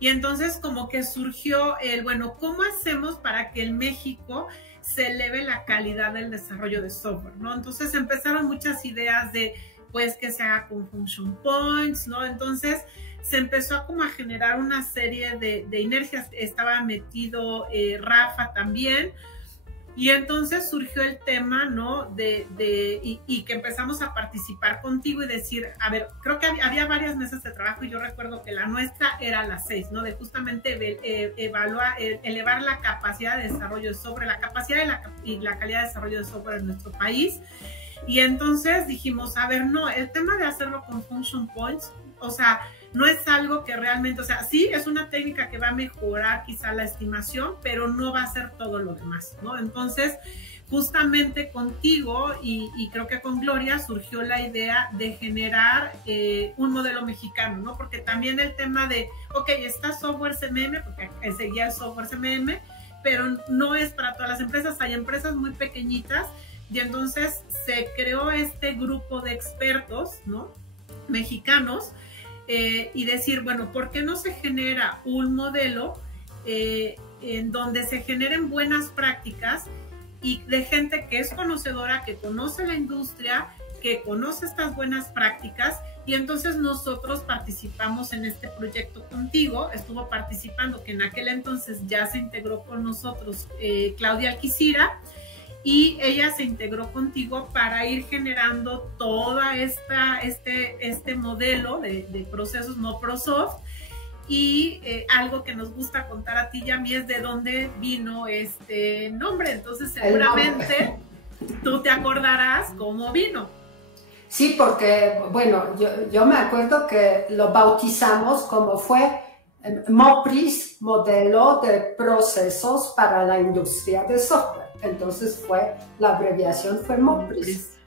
Y entonces como que surgió bueno, ¿cómo hacemos para que en México se eleve la calidad del desarrollo de software, ¿no? Entonces empezaron muchas ideas de, pues, que se haga con function points, ¿no? Entonces se empezó como a generar una serie de inercias. Estaba metido Rafa también. Y entonces surgió el tema, ¿no? Y que empezamos a participar contigo y decir, a ver, creo que había varias mesas de trabajo y yo recuerdo que la nuestra era las 6, ¿no? De justamente elevar la capacidad de desarrollo de software, la capacidad y la calidad de desarrollo de software en nuestro país. Y entonces dijimos, a ver, no, el tema de hacerlo con function points, o sea, no es algo que realmente, o sea, sí es una técnica que va a mejorar quizá la estimación, pero no va a ser todo lo demás, ¿no? Entonces, justamente contigo y creo que con Gloria surgió la idea de generar un modelo mexicano, ¿no? Porque también el tema de, ok, está software CMM, porque seguía el software CMM, pero no es para todas las empresas, hay empresas muy pequeñitas y entonces se creó este grupo de expertos, ¿no? Mexicanos, y decir, bueno, ¿por qué no se genera un modelo en donde se generen buenas prácticas y de gente que es conocedora, que conoce la industria, que conoce estas buenas prácticas? Y entonces nosotros participamos en este proyecto contigo, estuvo participando, que en aquel entonces ya se integró con nosotros Claudia Alquicira, y ella se integró contigo para ir generando toda este modelo de procesos Microsoft. Y algo que nos gusta contar a ti y a mí es de dónde vino este nombre. Entonces seguramente tú te acordarás cómo vino. Sí, porque, bueno, yo me acuerdo que lo bautizamos como fue MOPRIS, Modelo de Procesos para la Industria de Software. Entonces la abreviación fue MOPRIS.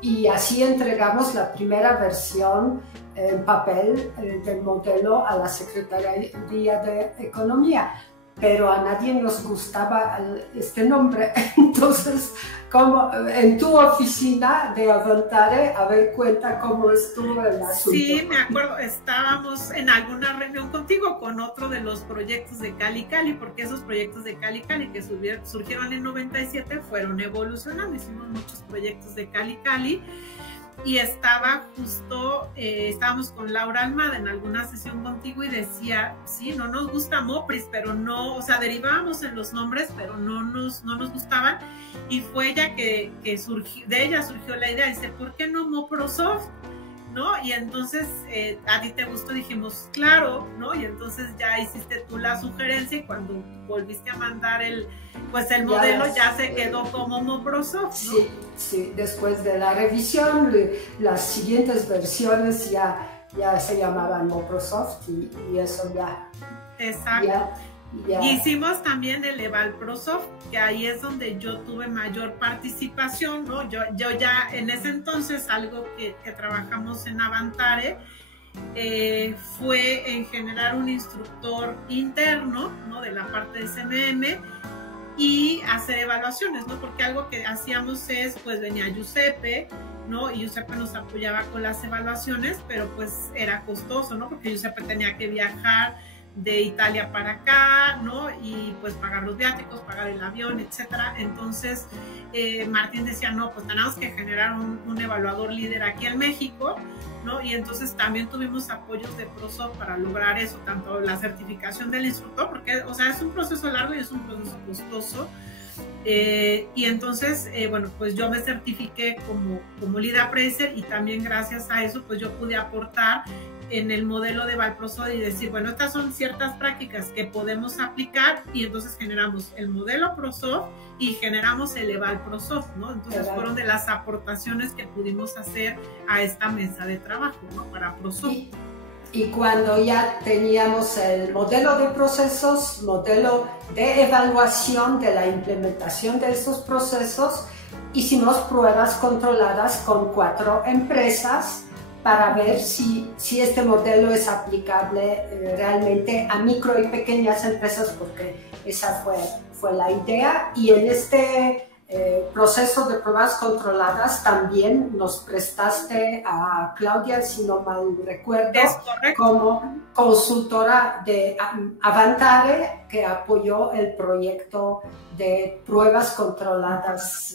Y así entregamos la primera versión en papel del modelo a la Secretaría de Economía. Pero a nadie nos gustaba este nombre. Entonces, como en tu oficina de Avantare, a ver, cuenta cómo estuvo el asunto. Sí, me acuerdo, estábamos en alguna reunión contigo con otro de los proyectos de Cali Cali, porque esos proyectos de Cali Cali que surgieron en 97 fueron evolucionando, hicimos muchos proyectos de Cali Cali. Y estaba justo, estábamos con Laura Almada en alguna sesión contigo y decía, sí, no nos gusta MOPRIS, pero no, o sea, derivábamos en los nombres, pero no nos gustaban. Y fue ella que surgió, de ella surgió la idea, dice, ¿por qué no Microsoft? ¿No? Y entonces a ti te gustó, dijimos, claro, ¿no? Y entonces ya hiciste tú la sugerencia y cuando volviste a mandar el modelo ya se quedó como Microsoft, ¿no? Sí, sí, después de la revisión, las siguientes versiones ya se llamaban Microsoft y eso ya. Exacto. Ya. Hicimos también el EvalProSoft, que ahí es donde yo tuve mayor participación, ¿no? Yo ya en ese entonces, algo que trabajamos en Avantare fue en generar un instructor interno, ¿no? De la parte de CMM y hacer evaluaciones, ¿no? Porque algo que hacíamos es, pues venía Giuseppe, ¿no? Y Giuseppe nos apoyaba con las evaluaciones, pero pues era costoso, ¿no? Porque Giuseppe tenía que viajar de Italia para acá, ¿no? Y pues pagar los viáticos, pagar el avión, etcétera. Entonces Martín decía, no, pues tenemos que generar un evaluador líder aquí en México, ¿no? Y entonces también tuvimos apoyos de ProSoft para lograr eso, tanto la certificación del instructor, porque, o sea, es un proceso largo y es un proceso costoso. Y entonces, bueno, pues yo me certifiqué como lead appraiser y también gracias a eso, pues yo pude aportar en el modelo de EvalProSoft y decir, bueno, estas son ciertas prácticas que podemos aplicar y entonces generamos el modelo ProSoft y generamos el EvalProSoft, ¿no? Entonces fueron de las aportaciones que pudimos hacer a esta mesa de trabajo, ¿no? Para ProSoft. y cuando ya teníamos el modelo de procesos, modelo de evaluación de la implementación de estos procesos, hicimos pruebas controladas con 4 empresas para ver si este modelo es aplicable realmente a micro y pequeñas empresas, porque esa fue la idea. Y en este proceso de pruebas controladas también nos prestaste a Claudia, si no mal recuerdo, como consultora de Avantare, que apoyó el proyecto de pruebas controladas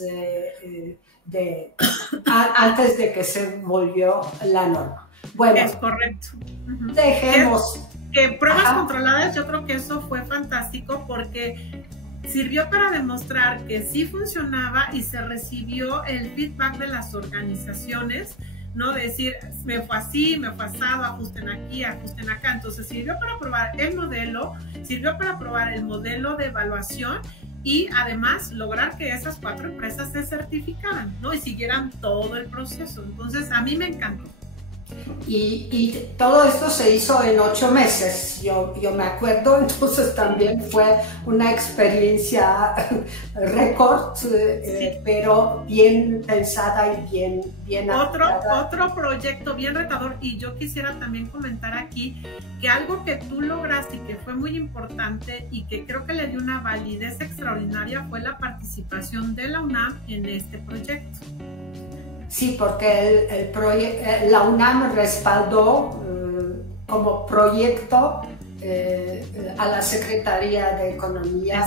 antes de que se volvió la norma. Bueno, es correcto. Dejemos. Que pruebas controladas, yo creo que eso fue fantástico porque sirvió para demostrar que sí funcionaba y se recibió el feedback de las organizaciones, ¿no? Decir, me fue así, me fue asado, ajusten aquí, ajusten acá. Entonces sirvió para probar el modelo, sirvió para probar el modelo de evaluación y además lograr que esas 4 empresas se certificaran, ¿no? Y siguieran todo el proceso. Entonces a mí me encantó. Y todo esto se hizo en 8 meses, yo me acuerdo, entonces también fue una experiencia récord, sí. Pero bien pensada y bien otro proyecto bien retador. Y yo quisiera también comentar aquí que algo que tú lograste y que fue muy importante y que creo que le dio una validez extraordinaria fue la participación de la UNAM en este proyecto. Sí, porque la UNAM respaldó como proyecto a la Secretaría de Economía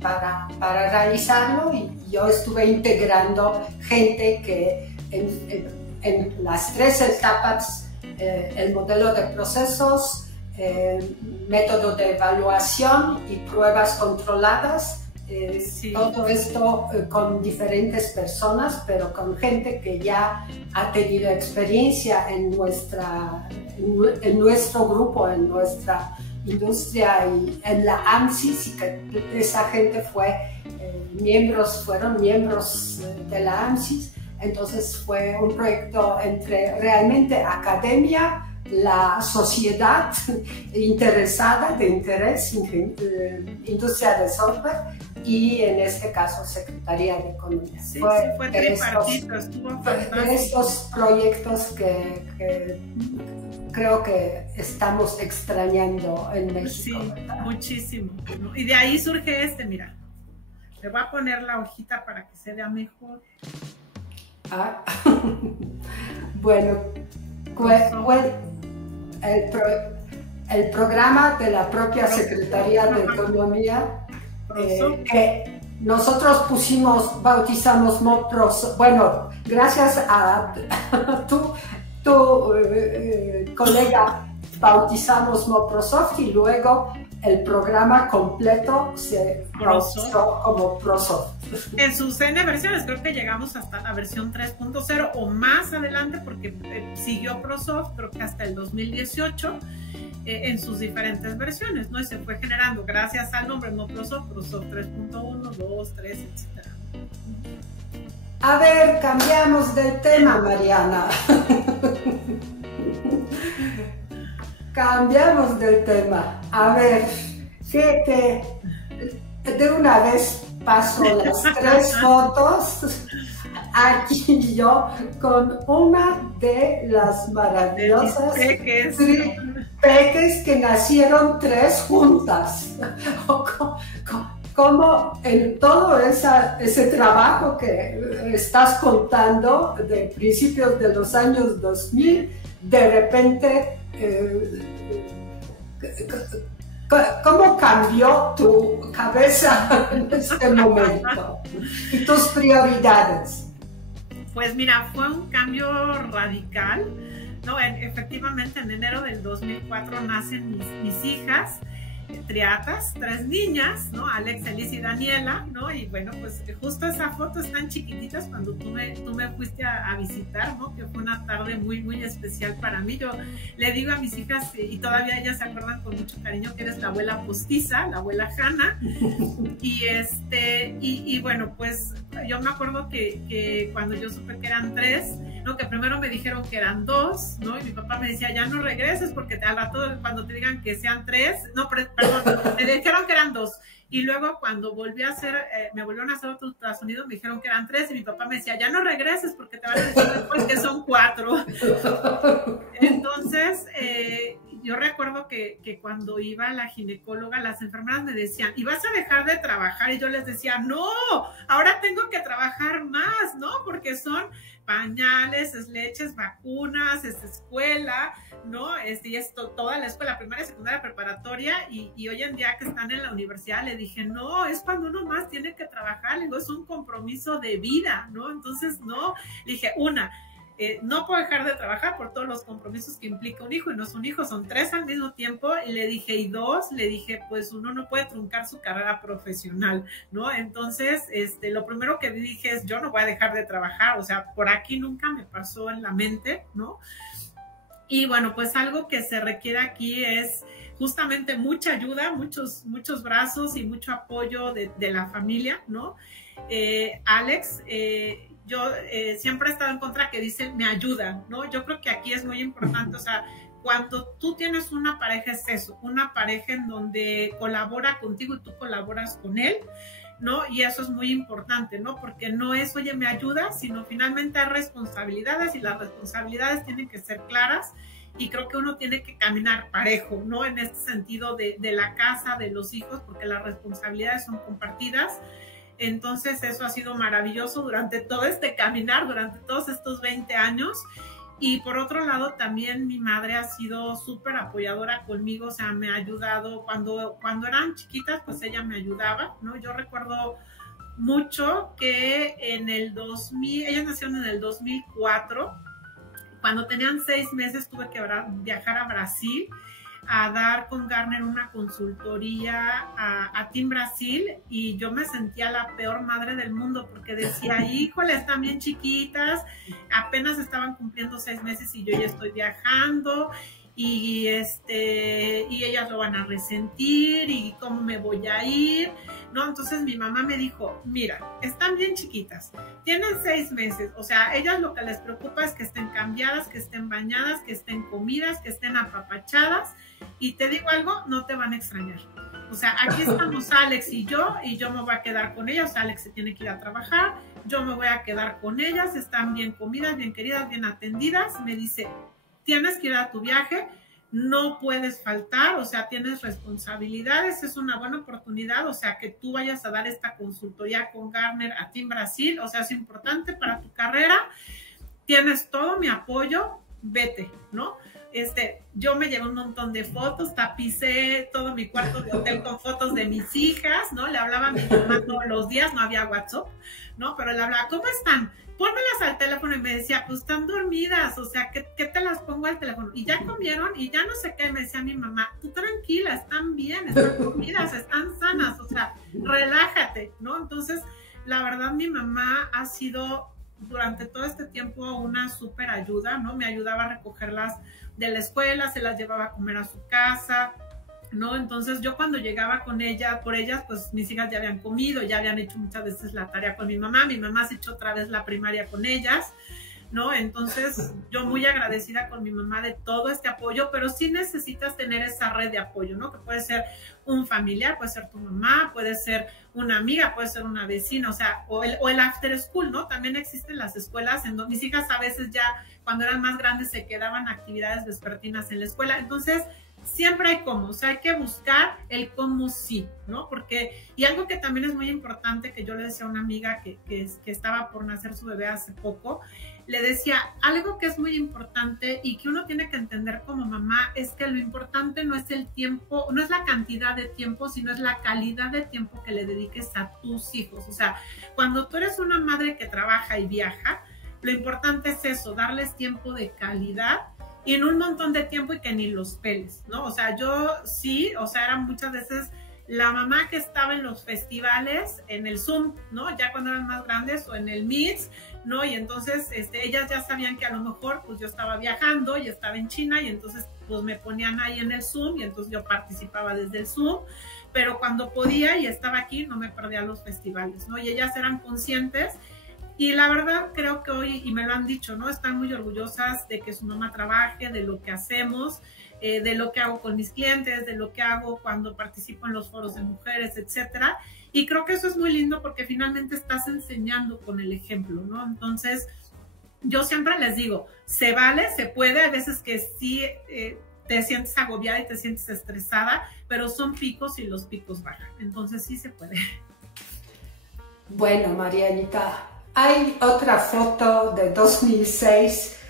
para realizarlo, y yo estuve integrando gente que en las 3 etapas, el modelo de procesos, método de evaluación y pruebas controladas, sí. Todo esto con diferentes personas, pero con gente que ya ha tenido experiencia en nuestro grupo, en nuestra industria y en la AMSIS, y que esa gente fueron miembros de la AMSIS. Entonces fue un proyecto entre realmente academia, la sociedad interesada, de interés, industria de software, y en este caso Secretaría de Economía. Sí, fue tripartito, estuvo fantástico. De estos proyectos que creo que estamos extrañando en México. Sí, ¿verdad? Muchísimo. Y de ahí surge mira, le voy a poner la hojita para que se vea mejor. Bueno, el programa de la propia Secretaría de Economía, que nosotros bautizamos MOPROSOFT. Bueno, gracias a tu colega bautizamos MOPROSOFT, y luego el programa completo se bautizó como PROSOFT. En sus N versiones, creo que llegamos hasta la versión 3.0 o más adelante, porque siguió PROSOFT, creo que hasta el 2018, en sus diferentes versiones, ¿no? Y se fue generando, gracias al nombre MOPROSOFT, PROSOFT 3.1, 2, 3, etc. A ver, cambiamos del tema, Mariana. Cambiamos del tema. A ver, que de una vez paso las 3 fotos. Aquí yo con una de las maravillosas peques que nacieron 3 juntas. Como en todo ese trabajo que estás contando de principios de los años 2000, de repente, ¿cómo cambió tu cabeza en este momento y tus prioridades? Pues mira, fue un cambio radical, ¿no? Efectivamente, en enero del 2004 nacen mis hijas, triatas, 3 niñas, ¿no? Alexa, Elise y Daniela, ¿no? Y bueno, pues justo esa foto están chiquititas cuando tú me fuiste a visitar, ¿no? Que fue una tarde muy, muy especial para mí. Yo le digo a mis hijas, y todavía ellas se acuerdan con mucho cariño, que eres la abuela postiza, la abuela Hanna. Y bueno, pues yo me acuerdo que cuando yo supe que eran 3, ¿no? Que primero me dijeron que eran 2, ¿no? Y mi papá me decía, ya no regreses porque al rato cuando te digan que sean 3, no, perdón, me dijeron que eran 2. Y luego cuando volví a hacer, me volvieron a hacer otro ultrasonido, me dijeron que eran 3 y mi papá me decía, ya no regreses porque te van a decir después que son 4. Entonces, yo recuerdo que cuando iba a la ginecóloga, las enfermeras me decían, ¿y vas a dejar de trabajar? Y yo les decía, no, ahora tengo que trabajar más, ¿no? Porque son pañales, es leches, vacunas, es escuela, ¿no? Y es toda la escuela primaria, secundaria, preparatoria, y hoy en día que están en la universidad, le dije, no, es cuando uno más tiene que trabajar, le digo, es un compromiso de vida, ¿no? Entonces, no, le dije, no puedo dejar de trabajar por todos los compromisos que implica un hijo, y no es un hijo, son 3 al mismo tiempo, y le dije, y 2, le dije, pues uno no puede truncar su carrera profesional, ¿no? Entonces, lo primero que dije es, yo no voy a dejar de trabajar, o sea, por aquí nunca me pasó en la mente, ¿no? Y bueno, pues algo que se requiere aquí es justamente mucha ayuda, muchos brazos y mucho apoyo de la familia, ¿no? Alex, yo siempre he estado en contra que dicen me ayudan, ¿no? Yo creo que aquí es muy importante, o sea, cuando tú tienes una pareja es eso, una pareja en donde colabora contigo y tú colaboras con él, ¿no? Y eso es muy importante, ¿no? Porque no es, oye, me ayudas, sino finalmente hay responsabilidades y las responsabilidades tienen que ser claras y creo que uno tiene que caminar parejo, ¿no? En este sentido de la casa, de los hijos, porque las responsabilidades son compartidas. Entonces eso ha sido maravilloso durante todo este caminar, durante todos estos 20 años. Y por otro lado, también mi madre ha sido súper apoyadora conmigo, o sea, me ha ayudado. Cuando eran chiquitas, pues ella me ayudaba, ¿no? Yo recuerdo mucho que en el 2000, ellas nacieron en el 2004, cuando tenían 6 meses tuve que viajar a Brasil a dar con Garner una consultoría a Team Brasil, y yo me sentía la peor madre del mundo porque decía, híjole, están bien chiquitas, apenas estaban cumpliendo 6 meses y yo ya estoy viajando y ellas lo van a resentir y cómo me voy a ir, ¿no? Entonces mi mamá me dijo, mira, están bien chiquitas, tienen 6 meses, o sea, ellas lo que les preocupa es que estén cambiadas, que estén bañadas, que estén comidas, que estén apapachadas, y te digo algo, no te van a extrañar. O sea, aquí estamos Alex y yo me voy a quedar con ellas. Alex se tiene que ir a trabajar, yo me voy a quedar con ellas, están bien comidas, bien queridas, bien atendidas. Me dice, tienes que ir a tu viaje, no puedes faltar, o sea, tienes responsabilidades, es una buena oportunidad, o sea, que tú vayas a dar esta consultoría con Garner a Team Brasil, o sea, es importante para tu carrera, tienes todo mi apoyo, vete, ¿no? Yo me llevé un montón de fotos, tapicé todo mi cuarto de hotel con fotos de mis hijas, ¿no? Le hablaba a mi mamá todos los días, no había WhatsApp, ¿no? Pero le hablaba, ¿cómo están? Pónmelas al teléfono, y me decía, pues están dormidas, o sea, ¿qué te las pongo al teléfono? Y ya comieron y ya no sé qué, me decía mi mamá, tú tranquila, están bien, están dormidas, están sanas, o sea, relájate, ¿no? Entonces, la verdad, mi mamá ha sido durante todo este tiempo una súper ayuda, ¿no? Me ayudaba a recogerlas de la escuela, se las llevaba a comer a su casa, ¿no? Entonces yo cuando llegaba con ella, por ellas, pues mis hijas ya habían comido, ya habían hecho muchas veces la tarea con mi mamá se echó otra vez la primaria con ellas, ¿no? Entonces yo muy agradecida con mi mamá de todo este apoyo, pero sí necesitas tener esa red de apoyo, ¿no? Que puede ser un familiar, puede ser tu mamá, puede ser una amiga, puede ser una vecina, o sea, o el after school, ¿no? También existen las escuelas en donde mis hijas a veces ya cuando eran más grandes se quedaban actividades vespertinas en la escuela, entonces siempre hay cómo, o sea, hay que buscar el cómo sí, ¿no? Porque, y algo que también es muy importante, que yo le decía a una amiga que estaba por nacer su bebé hace poco, le decía, algo que es muy importante y que uno tiene que entender como mamá, es que lo importante no es el tiempo, no es la cantidad de tiempo, sino es la calidad de tiempo que le dediques a tus hijos. O sea, cuando tú eres una madre que trabaja y viaja, lo importante es eso, darles tiempo de calidad y en un montón de tiempo y que ni los peles, ¿no? O sea, yo sí, o sea, era muchas veces la mamá que estaba en los festivales, en el Zoom, ¿no? Ya cuando eran más grandes, o en el Meet, ¿no? Y entonces ellas ya sabían que a lo mejor pues yo estaba viajando y estaba en China y entonces pues me ponían ahí en el Zoom y entonces yo participaba desde el Zoom, pero cuando podía y estaba aquí no me perdía los festivales, ¿no? Y ellas eran conscientes. Y la verdad creo que hoy, y me lo han dicho, ¿no? Están muy orgullosas de que su mamá trabaje, de lo que hacemos, de lo que hago con mis clientes, de lo que hago cuando participo en los foros de mujeres, etcétera. Y creo que eso es muy lindo porque finalmente estás enseñando con el ejemplo, ¿no? Entonces, yo siempre les digo, se vale, se puede, hay veces que sí te sientes agobiada y te sientes estresada, pero son picos y los picos bajan, entonces sí se puede. Bueno, Marianita, hay otra foto de 2006,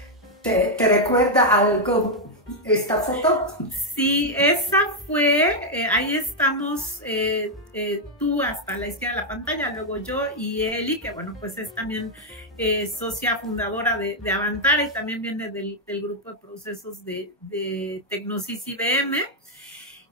¿te recuerda algo esta foto? Sí, esa fue, ahí estamos, tú hasta la izquierda de la pantalla, luego yo y Eli, que bueno, pues es también socia fundadora de Avantare y también viene del grupo de procesos de Tecnosys IBM.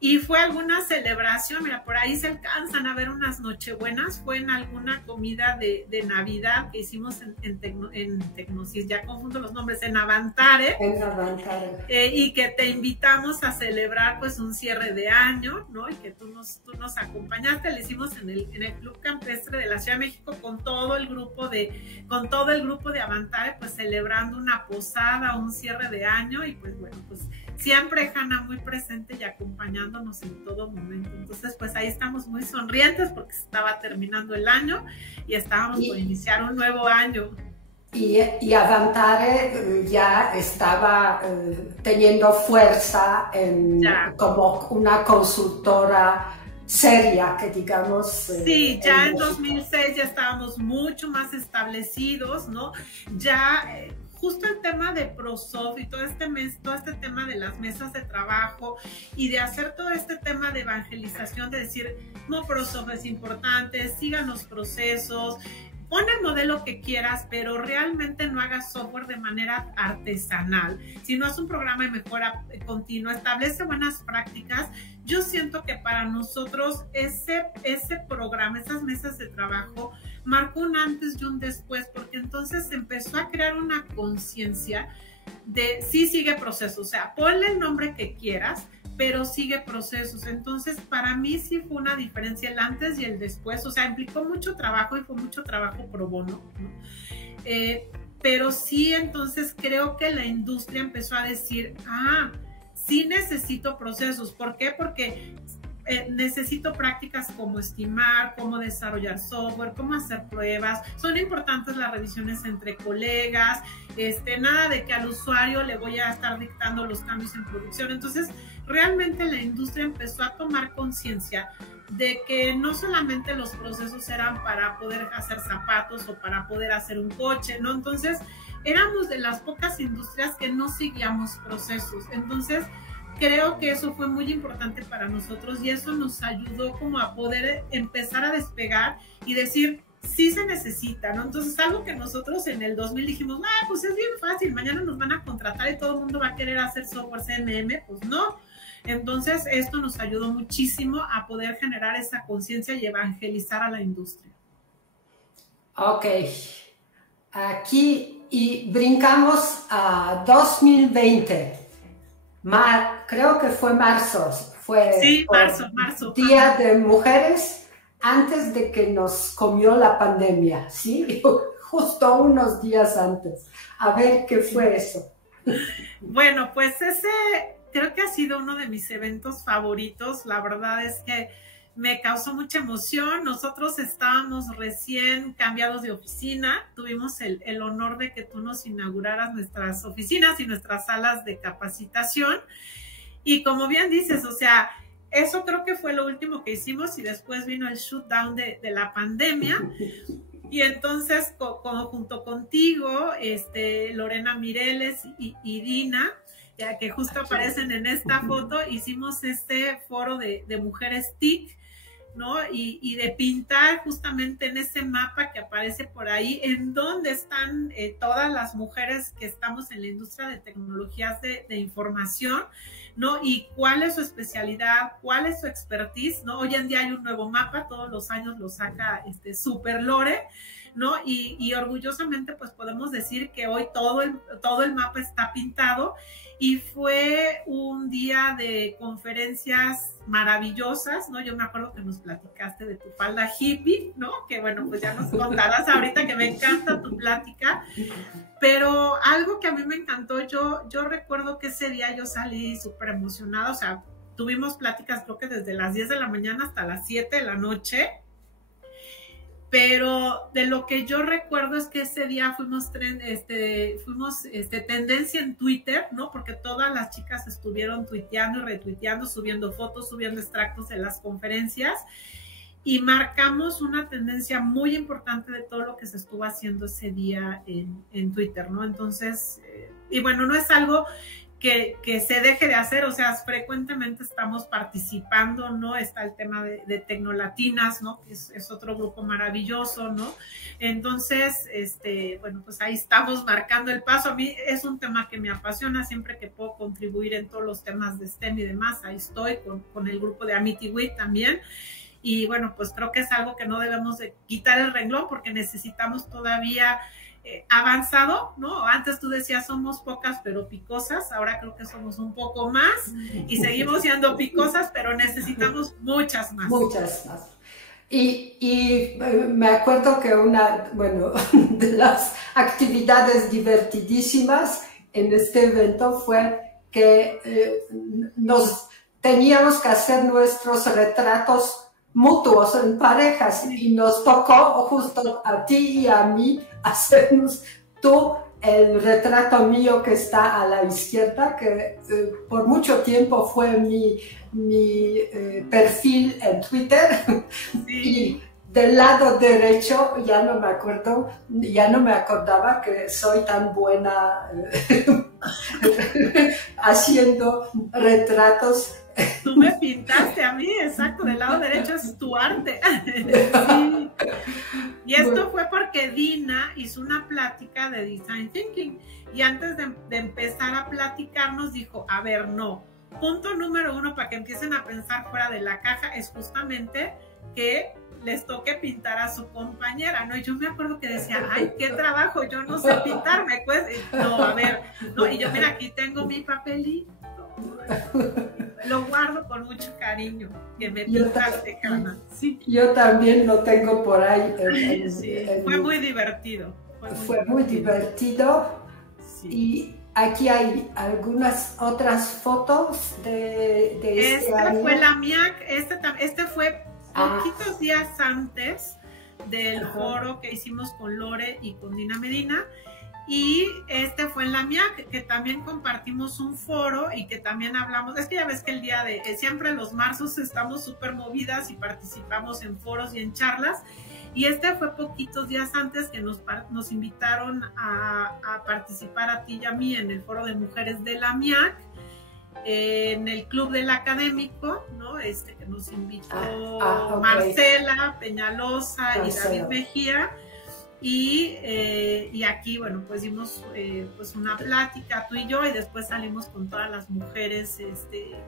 Y fue alguna celebración, mira, por ahí se alcanzan a ver unas nochebuenas, fue en alguna comida de Navidad que hicimos en Tecnosys, ya confundo los nombres, en Avantare. En Avantare. Y que te invitamos a celebrar pues un cierre de año, ¿no? Y que tú nos acompañaste, lo hicimos en el Club Campestre de la Ciudad de México con todo el grupo de Avantare, pues celebrando una posada, un cierre de año y pues bueno, pues siempre Hanna muy presente y acompañándonos en todo momento. Entonces, pues ahí estamos muy sonrientes porque se estaba terminando el año y estábamos por iniciar un nuevo año. Y Avantare ya estaba teniendo fuerza como una consultora seria, que digamos... Sí, ya en 2006 ya estábamos mucho más establecidos, ¿no? Ya... justo el tema de ProSoft y todo este tema de las mesas de trabajo y de hacer todo este tema de evangelización, de decir, no, ProSoft es importante, sigan los procesos, pon el modelo que quieras, pero realmente no hagas software de manera artesanal, sino haz un programa de mejora continua, establece buenas prácticas. Yo siento que para nosotros ese programa, esas mesas de trabajo, marcó un antes y un después, porque entonces se empezó a crear una conciencia de sí sigue procesos, o sea, ponle el nombre que quieras, pero sigue procesos. Entonces, para mí sí fue una diferencia el antes y el después, o sea, implicó mucho trabajo y fue mucho trabajo pro bono, ¿no? Pero sí, entonces creo que la industria empezó a decir, sí necesito procesos. ¿Por qué? Porque necesito prácticas como estimar, cómo desarrollar software, cómo hacer pruebas. Son importantes las revisiones entre colegas, nada de que al usuario le voy a estar dictando los cambios en producción. Entonces, realmente la industria empezó a tomar conciencia de que no solamente los procesos eran para poder hacer zapatos o para poder hacer un coche, ¿no? Entonces, éramos de las pocas industrias que no seguíamos procesos. Entonces, creo que eso fue muy importante para nosotros y eso nos ayudó como a poder empezar a despegar y decir, sí se necesita, ¿no? Entonces, algo que nosotros en el 2000 dijimos, pues es bien fácil, mañana nos van a contratar y todo el mundo va a querer hacer software CMM, pues no. Entonces, esto nos ayudó muchísimo a poder generar esa conciencia y evangelizar a la industria. Ok, aquí y brincamos a 2020. Creo que fue marzo. Sí, marzo. Día de Mujeres, antes de que nos comió la pandemia, ¿sí? Justo unos días antes. A ver, ¿qué fue eso? Bueno, pues ese creo que ha sido uno de mis eventos favoritos. La verdad es que me causó mucha emoción. Nosotros estábamos recién cambiados de oficina. Tuvimos el honor de que tú nos inauguraras nuestras oficinas y nuestras salas de capacitación. Y como bien dices, o sea, eso creo que fue lo último que hicimos y después vino el shutdown de la pandemia. Y entonces, junto contigo, Lorena Mireles y Dina, ya que justo aparecen en esta foto, hicimos este foro de mujeres TIC, ¿no? Y de pintar justamente en ese mapa que aparece por ahí, en donde están todas las mujeres que estamos en la industria de tecnologías de información, ¿no? Y cuál es su especialidad, cuál es su expertise, ¿no? Hoy en día hay un nuevo mapa, todos los años lo saca Super Lore, ¿no? Y orgullosamente pues podemos decir que hoy todo el mapa está pintado y fue un día de conferencias maravillosas, ¿no? Yo me acuerdo que nos platicaste de tu falda hippie, ¿no? Que bueno, pues ya nos contarás ahorita, que me encanta tu plática, pero algo que a mí me encantó, yo recuerdo que ese día yo salí súper emocionada, o sea, tuvimos pláticas creo que desde las 10 de la mañana hasta las 7 de la noche, pero de lo que yo recuerdo es que ese día fuimos tendencia en Twitter, ¿no? Porque todas las chicas estuvieron tuiteando y retuiteando, subiendo fotos, subiendo extractos de las conferencias y marcamos una tendencia muy importante de todo lo que se estuvo haciendo ese día en Twitter, ¿no? Entonces, y bueno, no es algo que se deje de hacer, o sea, frecuentemente estamos participando, ¿no? Está el tema de Tecnolatinas, ¿no? Que es otro grupo maravilloso, ¿no? Entonces, bueno, pues ahí estamos marcando el paso. A mí es un tema que me apasiona, siempre que puedo contribuir en todos los temas de STEM y demás, ahí estoy con el grupo de AmitiWIT también. Y bueno, pues creo que es algo que no debemos de quitar el renglón porque necesitamos todavía avanzado, ¿no? Antes tú decías somos pocas pero picosas, ahora creo que somos un poco más y seguimos siendo picosas, pero necesitamos muchas más. Muchas más. Y me acuerdo que una, bueno, de las actividades divertidísimas en este evento fue que nos teníamos que hacer nuestros retratos mutuos en parejas y nos tocó justo a ti y a mí hacernos tú el retrato mío que está a la izquierda, que por mucho tiempo fue mi perfil en Twitter. Sí. Y del lado derecho ya no me acordaba que soy tan buena haciendo retratos. Tú me pintaste a mí, exacto, del lado derecho es tu arte. Sí. Y esto fue porque Dina hizo una plática de Design Thinking y antes de empezar a platicar nos dijo, a ver, no, punto número 1 para que empiecen a pensar fuera de la caja es justamente que les toque pintar a su compañera, ¿no? Y yo me acuerdo que decía, ay, qué trabajo, yo no sé pintarme, pues, no, a ver, no, y yo, mira, aquí tengo mi papelito, lo guardo con mucho cariño, que me pintaste, carnal. Sí. Yo también lo tengo por ahí. Fue muy divertido. Fue muy divertido. Sí. Y aquí hay algunas otras fotos de este año. Fue la MIAC, este fue poquitos días antes del foro que hicimos con Lore y con Dina Medina. Y fue en la MIAC, que también compartimos un foro y que también hablamos, es que ya ves que el día de, siempre los marzos estamos súper movidas y participamos en foros y en charlas, y fue poquitos días antes que nos invitaron a participar a ti y a mí en el foro de mujeres de la MIAC, en el club del académico, ¿no? Que nos invitó okay. Marcela Peñalosa y David Mejía. Y aquí, bueno, pues dimos pues una plática tú y yo y después salimos con todas las mujeres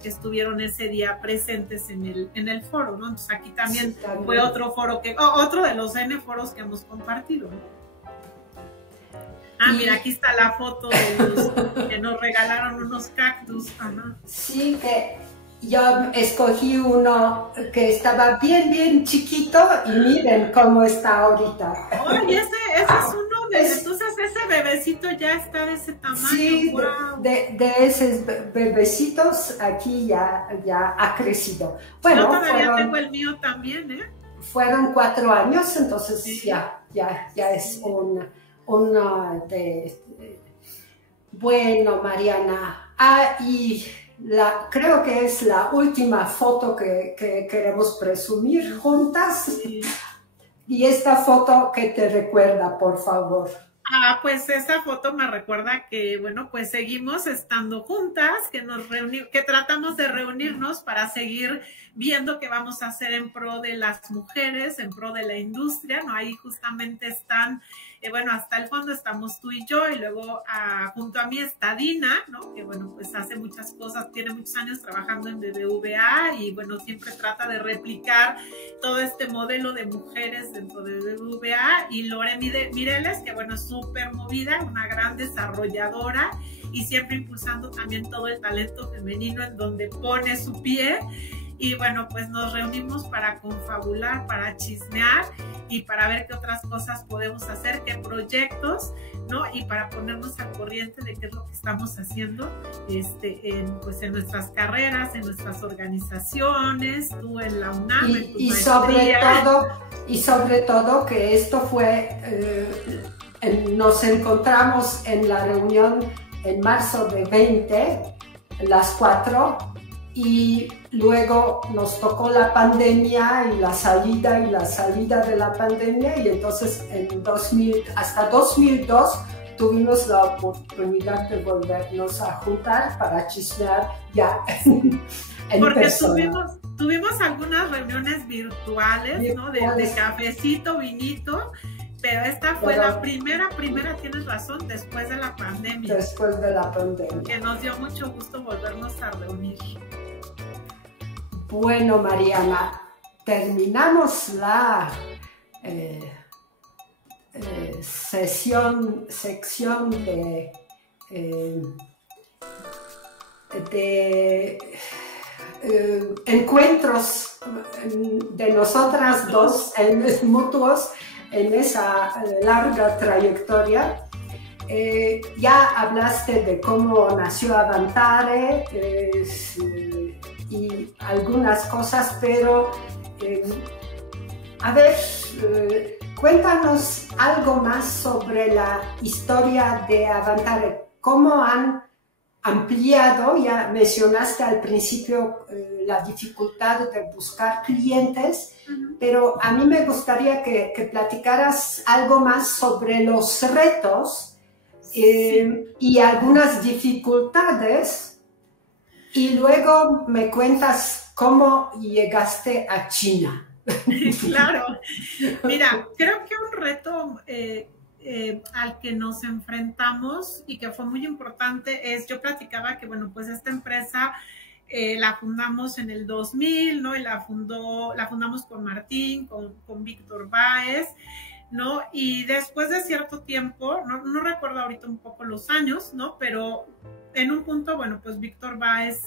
que estuvieron ese día presentes en el foro, ¿no? Entonces aquí también fue otro foro otro de los N foros que hemos compartido, ¿no? Mira, aquí está la foto de los que nos regalaron unos cactus. Ajá. Sí, que yo escogí uno que estaba bien chiquito y miren cómo está ahorita. Oye, ese es uno entonces ese bebecito ya está de ese tamaño. Sí, wow. de esos bebecitos aquí ya ha crecido. Bueno, yo todavía tengo el mío también, ¿eh? Fueron 4 años, entonces sí. ya es bueno, Mariana. Y creo que es la última foto que queremos presumir juntas. Sí. Y esta foto, ¿qué te recuerda, por favor? Pues esa foto me recuerda que, bueno, pues seguimos estando juntas, que tratamos de reunirnos para seguir viendo qué vamos a hacer en pro de las mujeres, en pro de la industria, ¿no? Ahí justamente están, bueno, hasta el fondo estamos tú y yo, y luego junto a mí está Dina, ¿no? Que, bueno, pues hace muchas cosas, tiene muchos años trabajando en BBVA y, bueno, siempre trata de replicar todo este modelo de mujeres dentro de BBVA, y Lore Mireles, que, bueno, es súper movida, una gran desarrolladora y siempre impulsando también todo el talento femenino en donde pone su pie. Y bueno, pues nos reunimos para confabular, para chismear y para ver qué otras cosas podemos hacer, qué proyectos, ¿no? Y para ponernos al corriente de qué es lo que estamos haciendo pues en nuestras carreras, en nuestras organizaciones, tú en la UNAM, en tu maestría. Y sobre todo que esto fue, nos encontramos en la reunión en marzo de 20, las 4, y luego nos tocó la pandemia y la salida de la pandemia, y entonces hasta 2002 tuvimos la oportunidad de volvernos a juntar para chismear ya en porque persona. Tuvimos algunas reuniones virtuales, ¿no? De cafecito, vinito, pero esta fue la primera, tienes razón, después de la pandemia. Después de la pandemia. Que nos dio mucho gusto volvernos a reunir. Bueno, Mariana, terminamos la sección de encuentros de nosotras dos mutuos en esa larga trayectoria. Ya hablaste de cómo nació Avantare y algunas cosas, pero a ver, cuéntanos algo más sobre la historia de Avantare. ¿Cómo han ampliado? Ya mencionaste al principio la dificultad de buscar clientes, pero a mí me gustaría que platicaras algo más sobre los retos y algunas dificultades, y luego me cuentas cómo llegaste a China. Claro, mira, creo que un reto al que nos enfrentamos y que fue muy importante es, yo platicaba que, bueno, pues esta empresa la fundamos en el 2000, ¿no? Y la fundamos con Martín, con Víctor Báez, ¿no? Y después de cierto tiempo, no recuerdo ahorita un poco los años, ¿no? Pero en un punto, bueno, pues Víctor Báez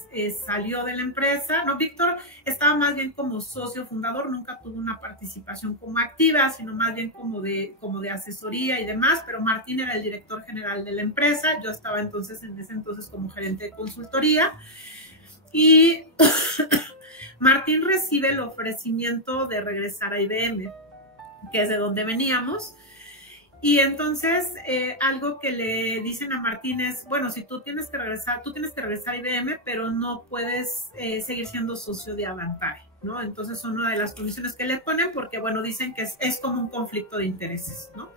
salió de la empresa, ¿no? Víctor estaba más bien como socio fundador, nunca tuvo una participación como activa, sino más bien como de asesoría y demás, pero Martín era el director general de la empresa, yo estaba en ese entonces como gerente de consultoría, y Martín recibe el ofrecimiento de regresar a IBM, que es de donde veníamos. Y entonces algo que le dicen a Martín es, bueno, si tú tienes que regresar a IBM, pero no puedes seguir siendo socio de Avantare, ¿no? Entonces son una de las condiciones que le ponen, porque, bueno, dicen que es como un conflicto de intereses, ¿no?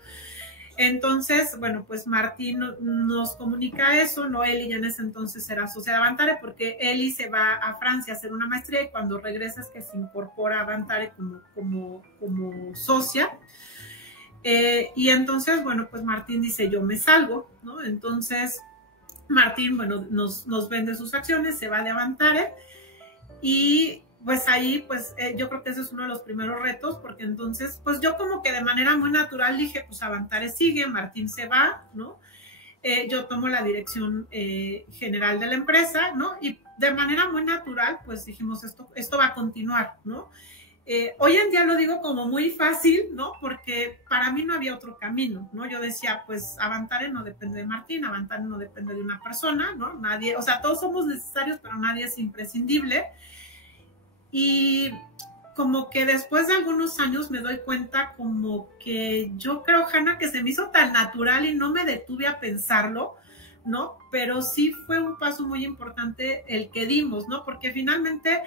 Entonces, bueno, pues Martín nos comunica eso, ¿no? Eli ya en ese entonces era socia de Avantare, porque Eli se va a Francia a hacer una maestría, y cuando regresa es que se incorpora a Avantare como socia. Y entonces, bueno, pues Martín dice, yo me salgo, ¿no? Entonces Martín, bueno, nos vende sus acciones, se va de Avantare, y pues ahí, pues yo creo que ese es uno de los primeros retos, porque entonces, pues yo como que de manera muy natural dije, pues Avantare sigue, Martín se va, ¿no? Yo tomo la dirección general de la empresa, ¿no? Y de manera muy natural, pues dijimos, esto va a continuar, ¿no? Hoy en día lo digo como muy fácil, ¿no? Porque para mí no había otro camino, ¿no? Yo decía, pues Avantare no depende de Martín, Avantare no depende de una persona, ¿no? Nadie, o sea, todos somos necesarios, pero nadie es imprescindible. Y como que después de algunos años me doy cuenta como que yo creo, Hanna, que se me hizo tan natural y no me detuve a pensarlo, ¿no? Pero sí fue un paso muy importante el que dimos, ¿no? Porque finalmente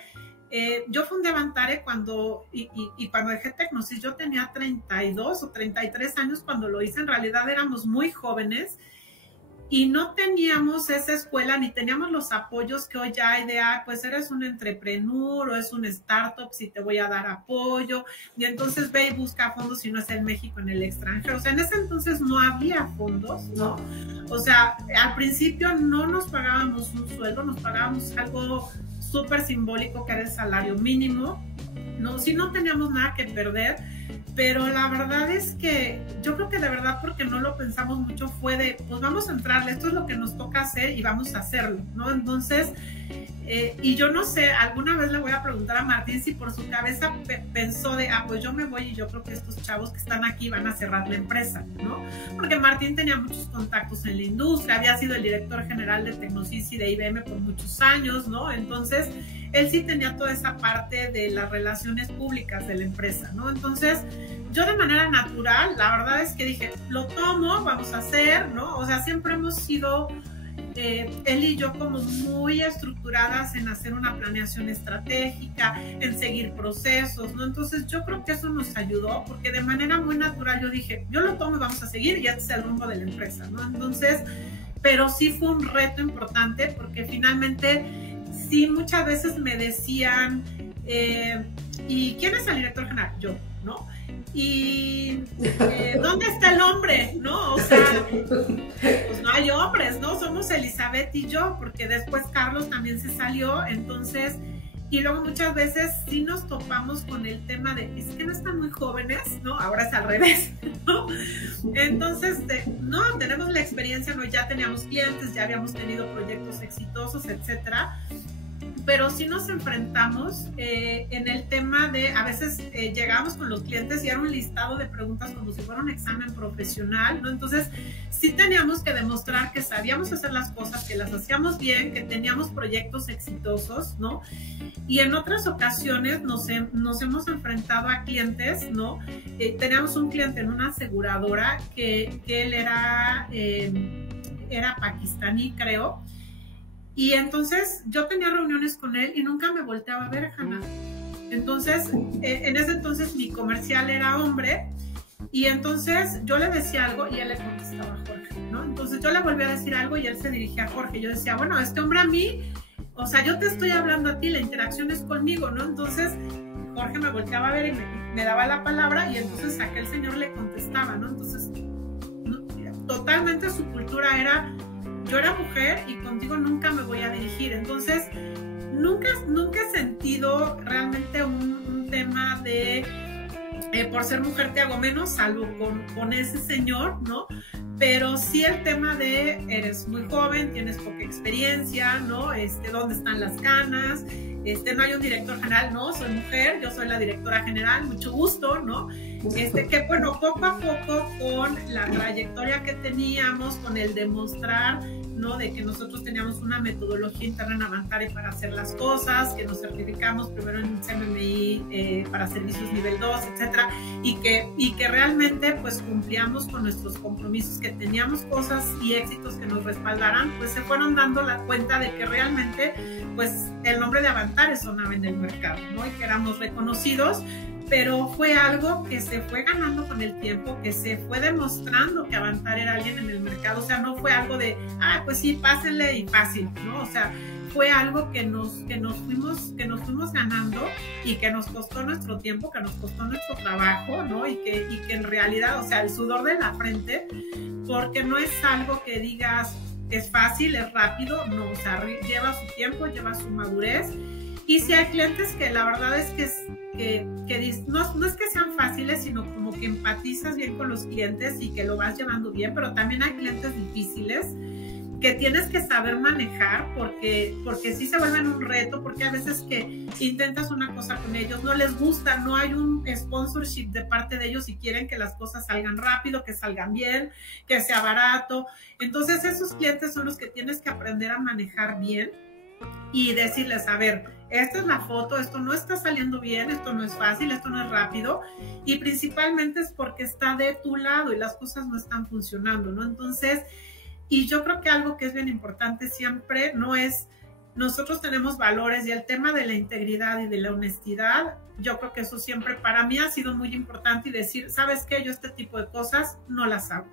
Yo fundé Avantare cuando dejé Tecnosys, yo tenía 32 o 33 años cuando lo hice. En realidad éramos muy jóvenes y no teníamos esa escuela ni teníamos los apoyos que hoy hay de, pues eres un entrepreneur o es un startup, si te voy a dar apoyo, y entonces ve y busca fondos si no es en México, en el extranjero. O sea, en ese entonces no había fondos, ¿no? O sea, al principio no nos pagábamos un sueldo, nos pagábamos algo súper simbólico que era el salario mínimo, ¿no? Sí, no teníamos nada que perder, pero la verdad es que yo creo que de verdad, porque no lo pensamos mucho, fue de, pues vamos a entrarle, esto es lo que nos toca hacer y vamos a hacerlo, ¿no? Entonces, y yo no sé, alguna vez le voy a preguntar a Martín si por su cabeza pensó de, pues yo me voy y yo creo que estos chavos que están aquí van a cerrar la empresa, ¿no? Porque Martín tenía muchos contactos en la industria, había sido el director general de Tecnosys y de IBM por muchos años, ¿no? Entonces, él sí tenía toda esa parte de las relaciones públicas de la empresa, ¿no? Entonces, yo de manera natural, la verdad es que dije, lo tomo, vamos a hacer, ¿no? O sea, siempre hemos sido, él y yo, como muy estructuradas en hacer una planeación estratégica, en seguir procesos, ¿no? Entonces, yo creo que eso nos ayudó, porque de manera muy natural yo dije, yo lo tomo y vamos a seguir, y este es el rumbo de la empresa, ¿no? Entonces, pero sí fue un reto importante, porque finalmente, sí, muchas veces me decían, ¿y quién es el director general? Yo, ¿no? Y ¿dónde está el hombre? ¿No? O sea, pues no hay hombres, ¿no? Somos Elizabeth y yo, porque después Carlos también se salió, entonces, y luego muchas veces sí nos topamos con el tema de, es que no están muy jóvenes, ¿no? Ahora es al revés, ¿no? Entonces, no, tenemos la experiencia, ¿no? Ya teníamos clientes, ya habíamos tenido proyectos exitosos, etcétera. Pero sí nos enfrentamos en el tema de, a veces llegábamos con los clientes y era un listado de preguntas como si fuera un examen profesional, ¿no? Entonces sí teníamos que demostrar que sabíamos hacer las cosas, que las hacíamos bien, que teníamos proyectos exitosos, ¿no? Y en otras ocasiones nos hemos enfrentado a clientes, ¿no? Teníamos un cliente en una aseguradora que él era pakistaní, creo. Y entonces yo tenía reuniones con él y nunca me volteaba a ver, Hanna. Entonces, en ese entonces mi comercial era hombre, y entonces yo le decía algo y él le contestaba a Jorge, ¿no? Entonces yo le volví a decir algo y él se dirigía a Jorge. Yo decía, bueno, este hombre a mí, o sea, yo te estoy hablando a ti, la interacción es conmigo, ¿no? Entonces Jorge me volteaba a ver y me daba la palabra, y entonces aquel señor le contestaba, ¿no? Entonces, totalmente su cultura era, yo era mujer y contigo nunca me voy a dirigir. Entonces, nunca he sentido realmente un tema de por ser mujer te hago menos, salvo con ese señor, ¿no? Pero sí el tema de eres muy joven, tienes poca experiencia, ¿no? ¿Dónde están las ganas? No hay un director general, no, soy mujer, yo soy la directora general, mucho gusto, ¿no? Que bueno, poco a poco, con la trayectoria que teníamos, con el demostrar, ¿no? De que nosotros teníamos una metodología interna en Avantare para hacer las cosas, que nos certificamos primero en CMMI para servicios nivel 2, etcétera, y que realmente pues cumplíamos con nuestros compromisos, que teníamos cosas y éxitos que nos respaldaran, pues se fueron dando la cuenta de que realmente pues el nombre de Avantare sonaba en el mercado, ¿no? Y que éramos reconocidos. Pero fue algo que se fue ganando con el tiempo, que se fue demostrando que Avantare era alguien en el mercado. O sea, no fue algo de, pues sí, pásenle y fácil, ¿no? O sea, fue algo que nos fuimos ganando, y que nos costó nuestro tiempo, que nos costó nuestro trabajo, ¿no? Y que en realidad, o sea, el sudor de la frente, porque no es algo que digas, es fácil, es rápido, no, o sea, lleva su tiempo, lleva su madurez. Y si hay clientes que la verdad es que no es que sean fáciles, sino como que empatizas bien con los clientes y que lo vas llevando bien, pero también hay clientes difíciles que tienes que saber manejar, porque sí se vuelven un reto, porque a veces que intentas una cosa con ellos, no les gusta, no hay un sponsorship de parte de ellos y quieren que las cosas salgan rápido, que salgan bien, que sea barato. Entonces esos clientes son los que tienes que aprender a manejar bien y decirles, a ver, esta es la foto, esto no está saliendo bien, esto no es fácil, esto no es rápido, y principalmente es porque está de tu lado y las cosas no están funcionando, ¿no? Entonces, y yo creo que algo que es bien importante siempre no es nosotros tenemos valores y el tema de la integridad y de la honestidad, yo creo que eso siempre para mí ha sido muy importante y decir, ¿sabes qué? Yo este tipo de cosas no las hago,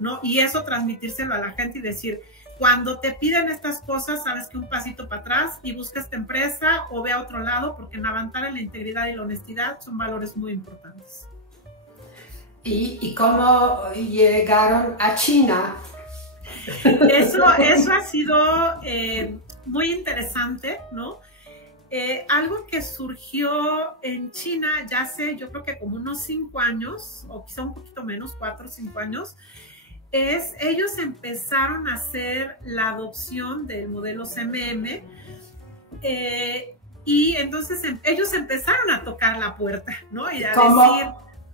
¿no? Y eso transmitírselo a la gente y decir, cuando te piden estas cosas, sabes que un pasito para atrás y busca esta empresa o ve a otro lado, porque en avanzar en la integridad y la honestidad son valores muy importantes. ¿Y cómo llegaron a China? Eso ha sido muy interesante, ¿no? Algo que surgió en China ya hace, yo creo que como unos 5 años, o quizá un poquito menos, 4 o 5 años, es ellos empezaron a hacer la adopción del modelo CMM y entonces ellos empezaron a tocar la puerta, ¿no? Y a decir...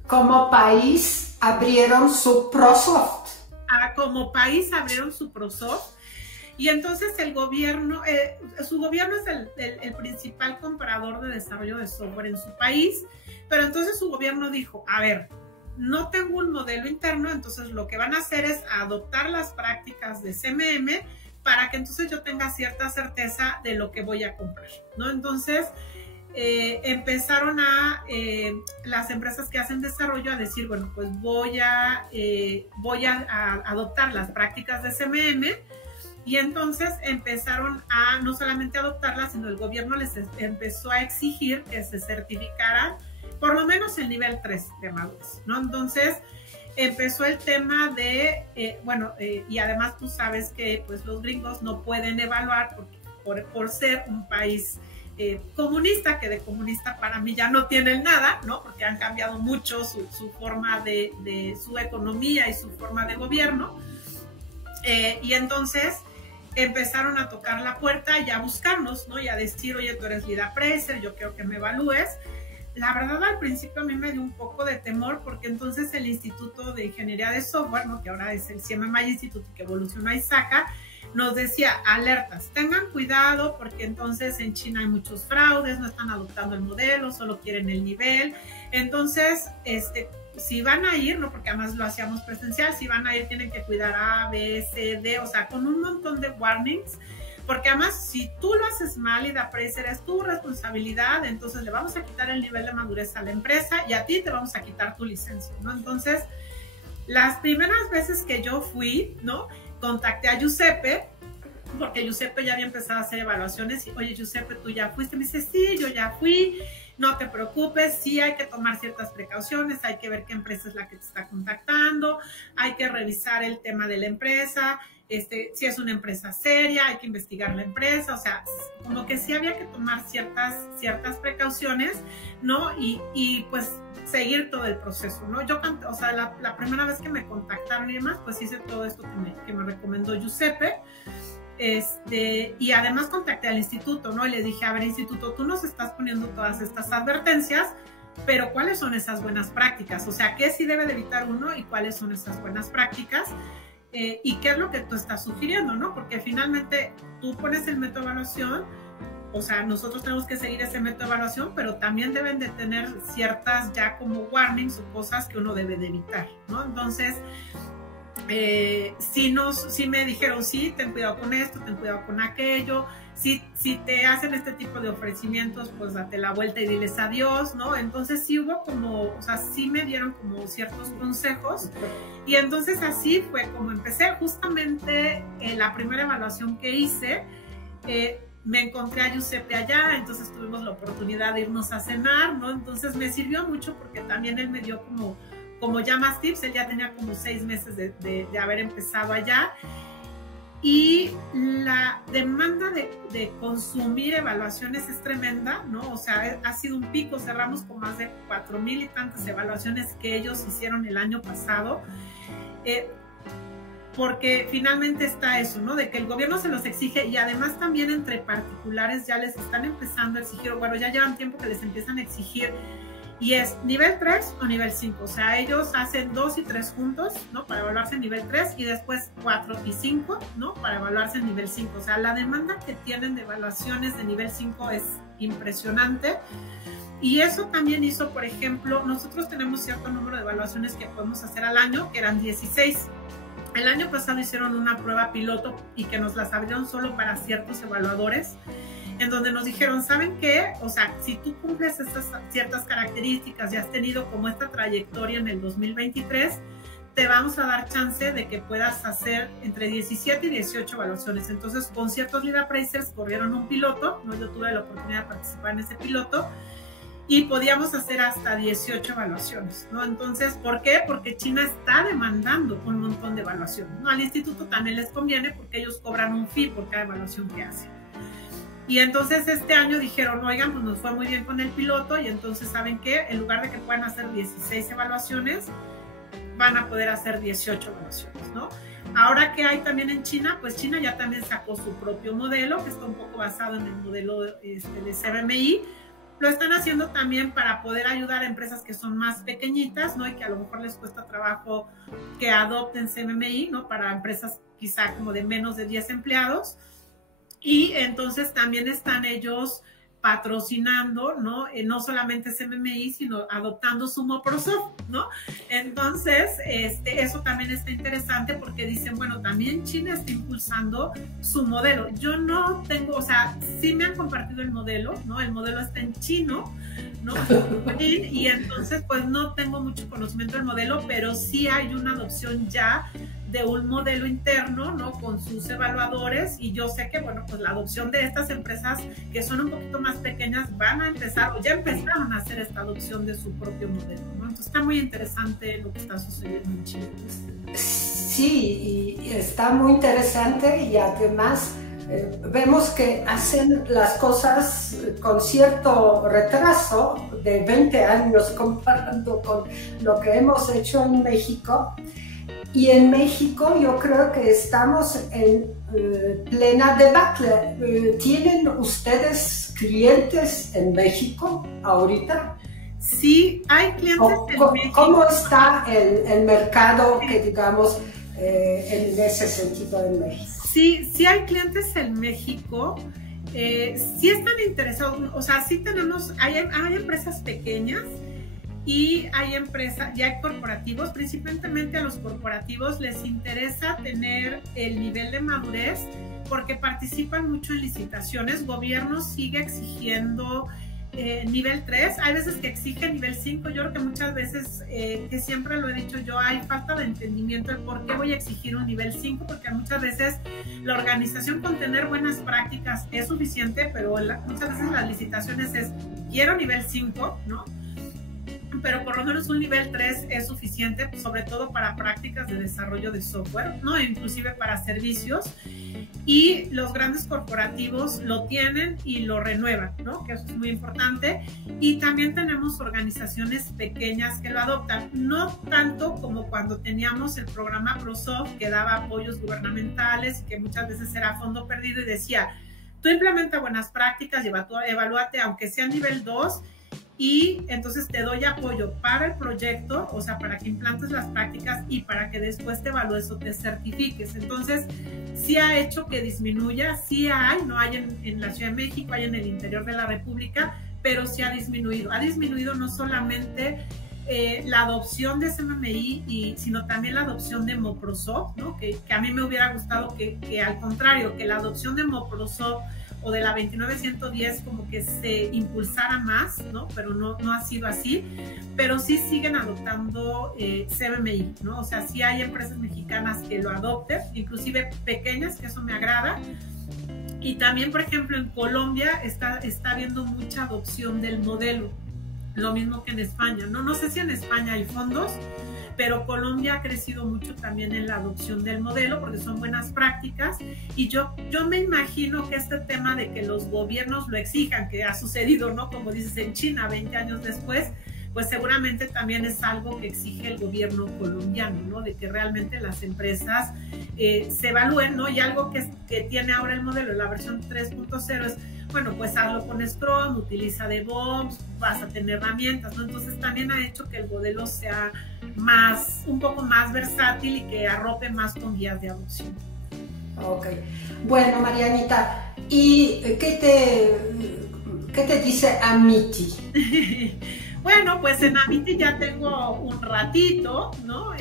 Como país abrieron su ProSoft. Como país abrieron su ProSoft. Y entonces el gobierno, su gobierno es el principal comprador de desarrollo de software en su país, pero entonces su gobierno dijo, a ver, no tengo un modelo interno, entonces lo que van a hacer es adoptar las prácticas de CMM para que entonces yo tenga cierta certeza de lo que voy a comprar, ¿no? Entonces empezaron las empresas que hacen desarrollo a decir, bueno, pues voy a adoptar las prácticas de CMM. Y entonces empezaron a no solamente adoptarlas, sino el gobierno les empezó a exigir que se certificaran por lo menos el nivel 3 de madurez, ¿no? Entonces empezó el tema de, y además tú sabes que pues los gringos no pueden evaluar por ser un país comunista, que de comunista para mí ya no tienen nada, ¿no? Porque han cambiado mucho su forma de su economía y su forma de gobierno. Y entonces empezaron a tocar la puerta y a buscarnos, ¿no? Y a decir, oye, tú eres lead appraiser, yo quiero que me evalúes. La verdad, al principio a mí me dio un poco de temor porque entonces el Instituto de Ingeniería de Software, ¿no? Que ahora es el CMMI Institute que evolucionó a ISACA, nos decía, alertas, tengan cuidado porque entonces en China hay muchos fraudes, no están adoptando el modelo, solo quieren el nivel. Entonces, si van a ir, ¿no? Porque además lo hacíamos presencial, si van a ir tienen que cuidar A, B, C, D, o sea, con un montón de warnings, porque además si tú lo haces mal y de appraiser es tu responsabilidad, entonces le vamos a quitar el nivel de madurez a la empresa y a ti te vamos a quitar tu licencia, ¿no? Entonces, las primeras veces que yo fui, ¿no? Contacté a Giuseppe, porque Giuseppe ya había empezado a hacer evaluaciones y, oye, Giuseppe, ¿tú ya fuiste? Me dice, sí, yo ya fui. No te preocupes, sí hay que tomar ciertas precauciones, hay que ver qué empresa es la que te está contactando, hay que revisar el tema de la empresa, si es una empresa seria, hay que investigar la empresa, o sea, como que sí había que tomar ciertas precauciones, ¿no? Y pues seguir todo el proceso, ¿no? Yo, o sea, la primera vez que me contactaron y demás, pues hice todo esto que me recomendó Giuseppe. Y además contacté al instituto, ¿no? Y le dije, a ver, instituto, tú nos estás poniendo todas estas advertencias, pero ¿cuáles son esas buenas prácticas? O sea, ¿qué sí debe de evitar uno y cuáles son esas buenas prácticas? ¿Y qué es lo que tú estás sugiriendo, no? Porque finalmente tú pones el método de evaluación, o sea, nosotros tenemos que seguir ese método de evaluación, pero también deben de tener ciertas ya como warnings o cosas que uno debe de evitar, ¿no? Entonces, sí me dijeron, sí, ten cuidado con esto, ten cuidado con aquello, si te hacen este tipo de ofrecimientos, pues date la vuelta y diles adiós, ¿no? Entonces sí hubo como, o sea, sí me dieron como ciertos consejos y entonces así fue como empecé. Justamente la primera evaluación que hice, me encontré a Giuseppe allá, entonces tuvimos la oportunidad de irnos a cenar, ¿no? Entonces me sirvió mucho porque también él me dio como ya más tips, él ya tenía como 6 meses de haber empezado allá y la demanda de consumir evaluaciones es tremenda, ¿no? O sea, ha sido un pico, cerramos con más de 4,000 y tantas evaluaciones que ellos hicieron el año pasado, porque finalmente está eso, ¿no? De que el gobierno se los exige y además también entre particulares ya les están empezando a exigir, bueno, ya llevan tiempo que les empiezan a exigir. Y es nivel 3 o nivel 5, o sea, ellos hacen 2 y 3 juntos, ¿no? Para evaluarse en nivel 3 y después 4 y 5, ¿no? Para evaluarse en nivel 5. O sea, la demanda que tienen de evaluaciones de nivel 5 es impresionante. Y eso también hizo, por ejemplo, nosotros tenemos cierto número de evaluaciones que podemos hacer al año, que eran 16. El año pasado hicieron una prueba piloto y que nos las abrieron solo para ciertos evaluadores, en donde nos dijeron, ¿saben qué? O sea, si tú cumples estas ciertas características y has tenido como esta trayectoria en el 2023, te vamos a dar chance de que puedas hacer entre 17 y 18 evaluaciones. Entonces, con ciertos lead appraisers corrieron un piloto, ¿no? Yo tuve la oportunidad de participar en ese piloto y podíamos hacer hasta 18 evaluaciones, ¿no? Entonces, ¿por qué? Porque China está demandando un montón de evaluaciones, ¿no? Al instituto también les conviene porque ellos cobran un fee por cada evaluación que hacen. Y entonces este año dijeron, oigan, pues nos fue muy bien con el piloto y entonces, ¿saben qué? En lugar de que puedan hacer 16 evaluaciones, van a poder hacer 18 evaluaciones, ¿no? Ahora que hay también en China, pues China ya también sacó su propio modelo, que está un poco basado en el modelo de CMMI. Lo están haciendo también para poder ayudar a empresas que son más pequeñitas, ¿no? Y que a lo mejor les cuesta trabajo que adopten CMMI, ¿no? Para empresas quizá como de menos de 10 empleados. Y entonces también están ellos patrocinando, ¿no? No solamente CMMI, sino adoptando su Moprosoft, ¿no? Entonces, eso también está interesante porque dicen, bueno, también China está impulsando su modelo. Yo no tengo, o sea, sí me han compartido el modelo, ¿no? El modelo está en chino, ¿no? Y entonces, pues no tengo mucho conocimiento del modelo, pero sí hay una adopción ya de un modelo interno, ¿no? Con sus evaluadores, y yo sé que, bueno, pues la adopción de estas empresas que son un poquito más pequeñas van a empezar, o ya empezaron a hacer esta adopción de su propio modelo, ¿no? Entonces está muy interesante lo que está sucediendo en Chile. Sí, y está muy interesante y además vemos que hacen las cosas con cierto retraso de 20 años comparando con lo que hemos hecho en México. Y en México yo creo que estamos en plena debacle. ¿Tienen ustedes clientes en México ahorita? Sí, hay clientes en México. ¿Cómo está el mercado, que digamos, en ese sentido en México? Sí, sí hay clientes en México. Sí están interesados, o sea, sí tenemos, hay empresas pequeñas. Y hay empresas, y hay corporativos, principalmente a los corporativos les interesa tener el nivel de madurez porque participan mucho en licitaciones. Gobierno sigue exigiendo nivel 3, hay veces que exige nivel 5, yo creo que muchas veces, que siempre lo he dicho yo, hay falta de entendimiento de por qué voy a exigir un nivel 5, porque muchas veces la organización con tener buenas prácticas es suficiente, pero muchas veces las licitaciones es, quiero nivel 5, ¿no? Pero por lo menos un nivel 3 es suficiente, sobre todo para prácticas de desarrollo de software, ¿no? Inclusive para servicios. Y los grandes corporativos lo tienen y lo renuevan, ¿no? Que eso es muy importante. Y también tenemos organizaciones pequeñas que lo adoptan, no tanto como cuando teníamos el programa ProSoft, que daba apoyos gubernamentales y que muchas veces era a fondo perdido y decía, tú implementa buenas prácticas, evalúate aunque sea nivel 2, y entonces te doy apoyo para el proyecto, o sea, para que implantes las prácticas y para que después te evalúes o te certifiques. Entonces, sí ha hecho que disminuya, sí hay, no hay en la Ciudad de México, hay en el interior de la República, pero sí ha disminuido. Ha disminuido no solamente la adopción de CMMI, sino también la adopción de Moprosoft, ¿no? Que a mí me hubiera gustado que al contrario, que la adopción de Moprosoft o de la 29110 como que se impulsara más, ¿no? Pero no ha sido así, pero sí siguen adoptando CMMI, ¿no? O sea, sí hay empresas mexicanas que lo adopten, inclusive pequeñas, que eso me agrada. Y también, por ejemplo, en Colombia está habiendo mucha adopción del modelo, lo mismo que en España, ¿no? No sé si en España hay fondos, pero Colombia ha crecido mucho también en la adopción del modelo porque son buenas prácticas, y yo me imagino que este tema de que los gobiernos lo exijan, que ha sucedido, ¿no? Como dices, en China 20 años después, pues seguramente también es algo que exige el gobierno colombiano, ¿no? De que realmente las empresas se evalúen, ¿no? Y algo que tiene ahora el modelo, la versión 3.0 es, bueno, pues hazlo con Scrum, utiliza DevOps, vas a tener herramientas, ¿no? Entonces también ha hecho que el modelo sea un poco más versátil y que arrope más con guías de adopción. Ok. Bueno, Marianita, ¿y qué te dice Amity? Bueno, pues en Amity ya tengo un ratito, ¿no? A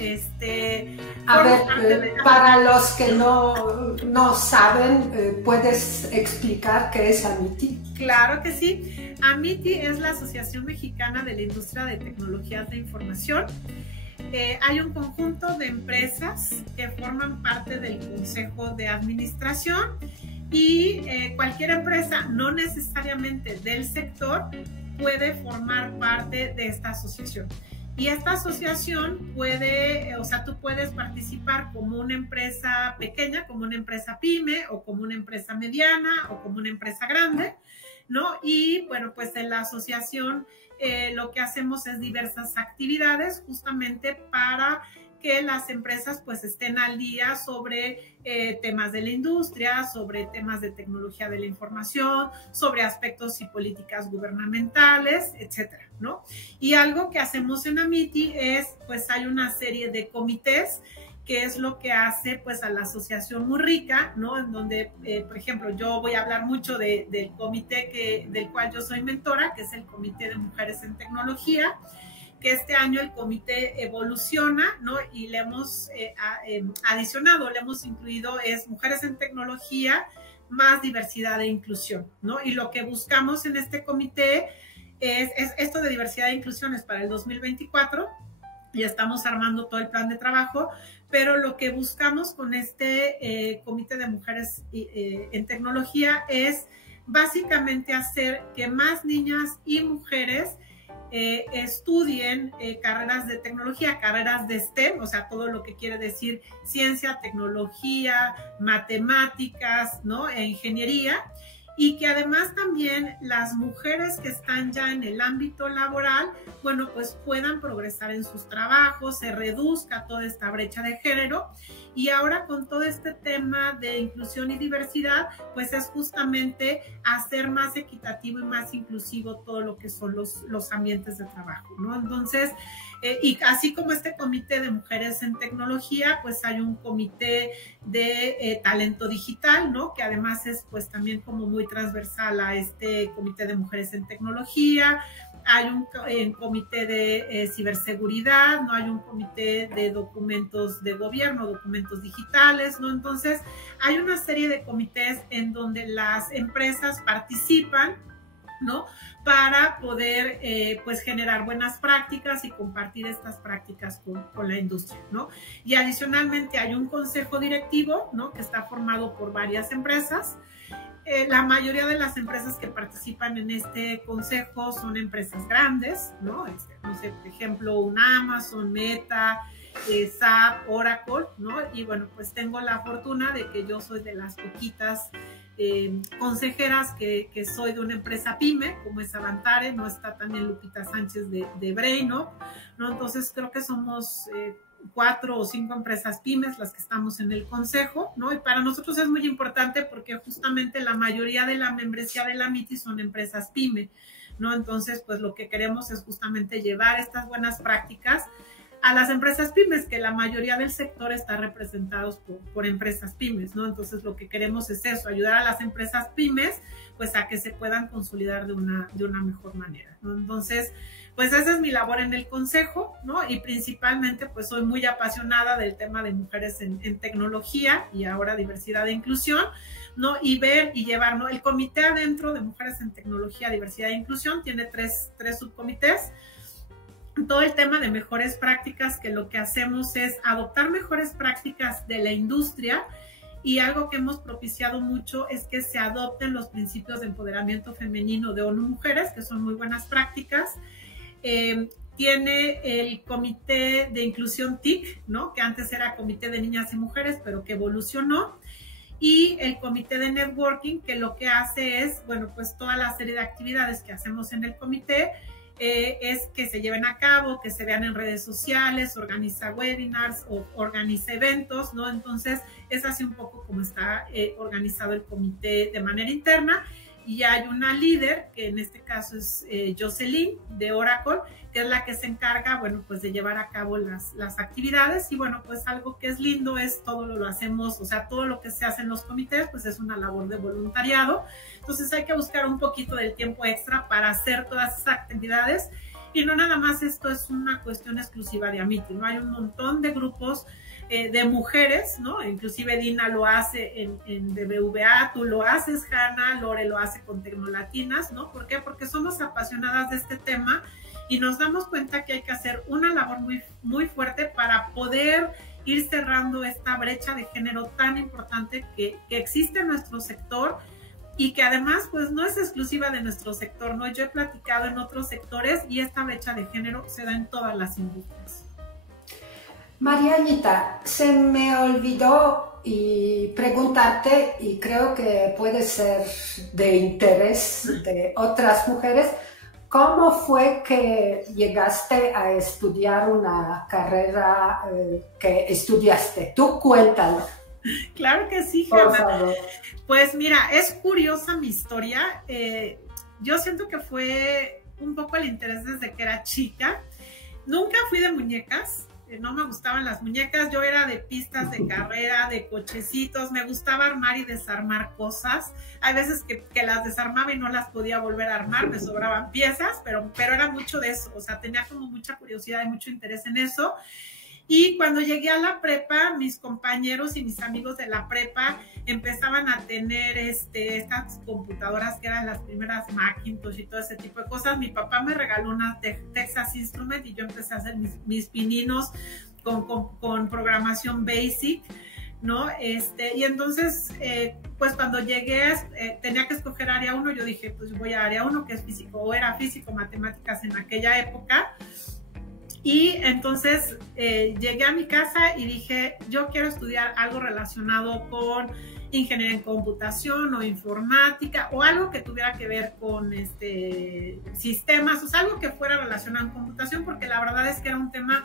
ver, para los que no saben, ¿puedes explicar qué es Amity? Claro que sí. Amity es la Asociación Mexicana de la Industria de Tecnologías de Información. Hay un conjunto de empresas que forman parte del Consejo de Administración y cualquier empresa, no necesariamente del sector, puede formar parte de esta asociación. Y esta asociación puede, o sea, tú puedes participar como una empresa pequeña, como una empresa pyme, o como una empresa mediana, o como una empresa grande, ¿no? Y bueno, pues en la asociación lo que hacemos es diversas actividades justamente para que las empresas pues estén al día sobre temas de la industria, sobre temas de tecnología de la información, sobre aspectos y políticas gubernamentales, etcétera, ¿no? Y algo que hacemos en Amity es, pues hay una serie de comités que es lo que hace pues a la asociación muy rica, ¿no? En donde, por ejemplo, yo voy a hablar mucho del comité del cual yo soy mentora, que es el Comité de Mujeres en Tecnología, que este año el comité evoluciona, ¿no? Y le hemos adicionado, le hemos incluido es Mujeres en Tecnología más diversidad e inclusión, ¿no? Y lo que buscamos en este comité es esto de diversidad e inclusión es para el 2024, y estamos armando todo el plan de trabajo, pero lo que buscamos con este Comité de Mujeres en Tecnología es básicamente hacer que más niñas y mujeres estudien carreras de tecnología, carreras de STEM, o sea, todo lo que quiere decir ciencia, tecnología, matemáticas, ¿no? E ingeniería, y que además también las mujeres que están ya en el ámbito laboral, bueno, pues puedan progresar en sus trabajos, se reduzca toda esta brecha de género. Y ahora con todo este tema de inclusión y diversidad, pues es justamente hacer más equitativo y más inclusivo todo lo que son los ambientes de trabajo, ¿no? Entonces, y así como este comité de mujeres en tecnología, pues hay un comité de talento digital, ¿no? Que además es pues también como muy transversal a este comité de mujeres en tecnología. Hay un comité de ciberseguridad, ¿no? Hay un comité de documentos de gobierno, documentos digitales, ¿no? Entonces, hay una serie de comités en donde las empresas participan, ¿no? Para poder, pues, generar buenas prácticas y compartir estas prácticas con la industria, ¿no? Y adicionalmente hay un consejo directivo, ¿no? Que está formado por varias empresas. La mayoría de las empresas que participan en este consejo son empresas grandes, ¿no? No sé, por ejemplo, una Amazon, Meta, SAP, Oracle, ¿no? Y bueno, pues tengo la fortuna de que yo soy de las poquitas consejeras que soy de una empresa pyme, como es Avantare, ¿no? Está también Lupita Sánchez de Braino, ¿no? Entonces creo que somos 4 o 5 empresas pymes las que estamos en el consejo, ¿no? Y para nosotros es muy importante porque justamente la mayoría de la membresía de la Amity son empresas pyme, ¿no? Entonces, pues lo que queremos es justamente llevar estas buenas prácticas a las empresas pymes, que la mayoría del sector está representados por empresas pymes, ¿no? Entonces, lo que queremos es eso, ayudar a las empresas pymes, pues a que se puedan consolidar de una mejor manera, ¿no? Entonces, pues esa es mi labor en el consejo, ¿no? Y principalmente, pues soy muy apasionada del tema de mujeres en tecnología y ahora diversidad e inclusión, ¿no? Y ver y llevar, ¿no? El comité adentro de mujeres en tecnología, diversidad e inclusión tiene tres subcomités. Todo el tema de mejores prácticas, que lo que hacemos es adoptar mejores prácticas de la industria, y algo que hemos propiciado mucho es que se adopten los principios de empoderamiento femenino de ONU Mujeres, que son muy buenas prácticas. Tiene el comité de inclusión TIC, ¿no? Que antes era comité de niñas y mujeres, pero que evolucionó. Y el comité de networking, que lo que hace es, bueno, pues toda la serie de actividades que hacemos en el comité, es que se lleven a cabo, que se vean en redes sociales, organiza webinars o organiza eventos, ¿no? Entonces, es así un poco como está organizado el comité de manera interna. Y hay una líder, que en este caso es Jocelyn de Oracle, que es la que se encarga, bueno, pues de llevar a cabo las actividades. Y bueno, pues algo que es lindo es todo lo hacemos, o sea, todo lo que se hace en los comités, pues es una labor de voluntariado. Entonces hay que buscar un poquito del tiempo extra para hacer todas esas actividades. Y no nada más esto es una cuestión exclusiva de Amity, ¿no? Hay un montón de grupos de mujeres, ¿no? Inclusive Dina lo hace en BBVA, tú lo haces, Hanna, Lore lo hace con Tecnolatinas, ¿no? ¿Por qué? Porque somos apasionadas de este tema y nos damos cuenta que hay que hacer una labor muy, muy fuerte para poder ir cerrando esta brecha de género tan importante que existe en nuestro sector y que además pues no es exclusiva de nuestro sector, ¿no? Yo he platicado en otros sectores y esta brecha de género se da en todas las industrias. Marianita, se me olvidó preguntarte, y creo que puede ser de interés de otras mujeres, ¿cómo fue que llegaste a estudiar una carrera que estudiaste? Tú cuéntalo. Claro que sí, Hanna. Pues mira, es curiosa mi historia. Yo siento que fue un poco el interés desde que era chica. Nunca fui de muñecas. No me gustaban las muñecas, yo era de pistas de carrera, de cochecitos, me gustaba armar y desarmar cosas. Hay veces que las desarmaba y no las podía volver a armar, me sobraban piezas, pero era mucho de eso, o sea, tenía como mucha curiosidad y mucho interés en eso. Y cuando llegué a la prepa, mis compañeros y mis amigos de la prepa empezaban a tener estas computadoras que eran las primeras Macintosh y todo ese tipo de cosas. Mi papá me regaló una Texas Instruments y yo empecé a hacer mis pininos con programación BASIC, ¿no? Y entonces, pues cuando llegué, tenía que escoger área 1, yo dije, pues voy a área 1, que es físico, o era físico, matemáticas en aquella época. Y entonces llegué a mi casa y dije, yo quiero estudiar algo relacionado con ingeniería en computación o informática o algo que tuviera que ver con sistemas, o sea, algo que fuera relacionado con computación, porque la verdad es que era un tema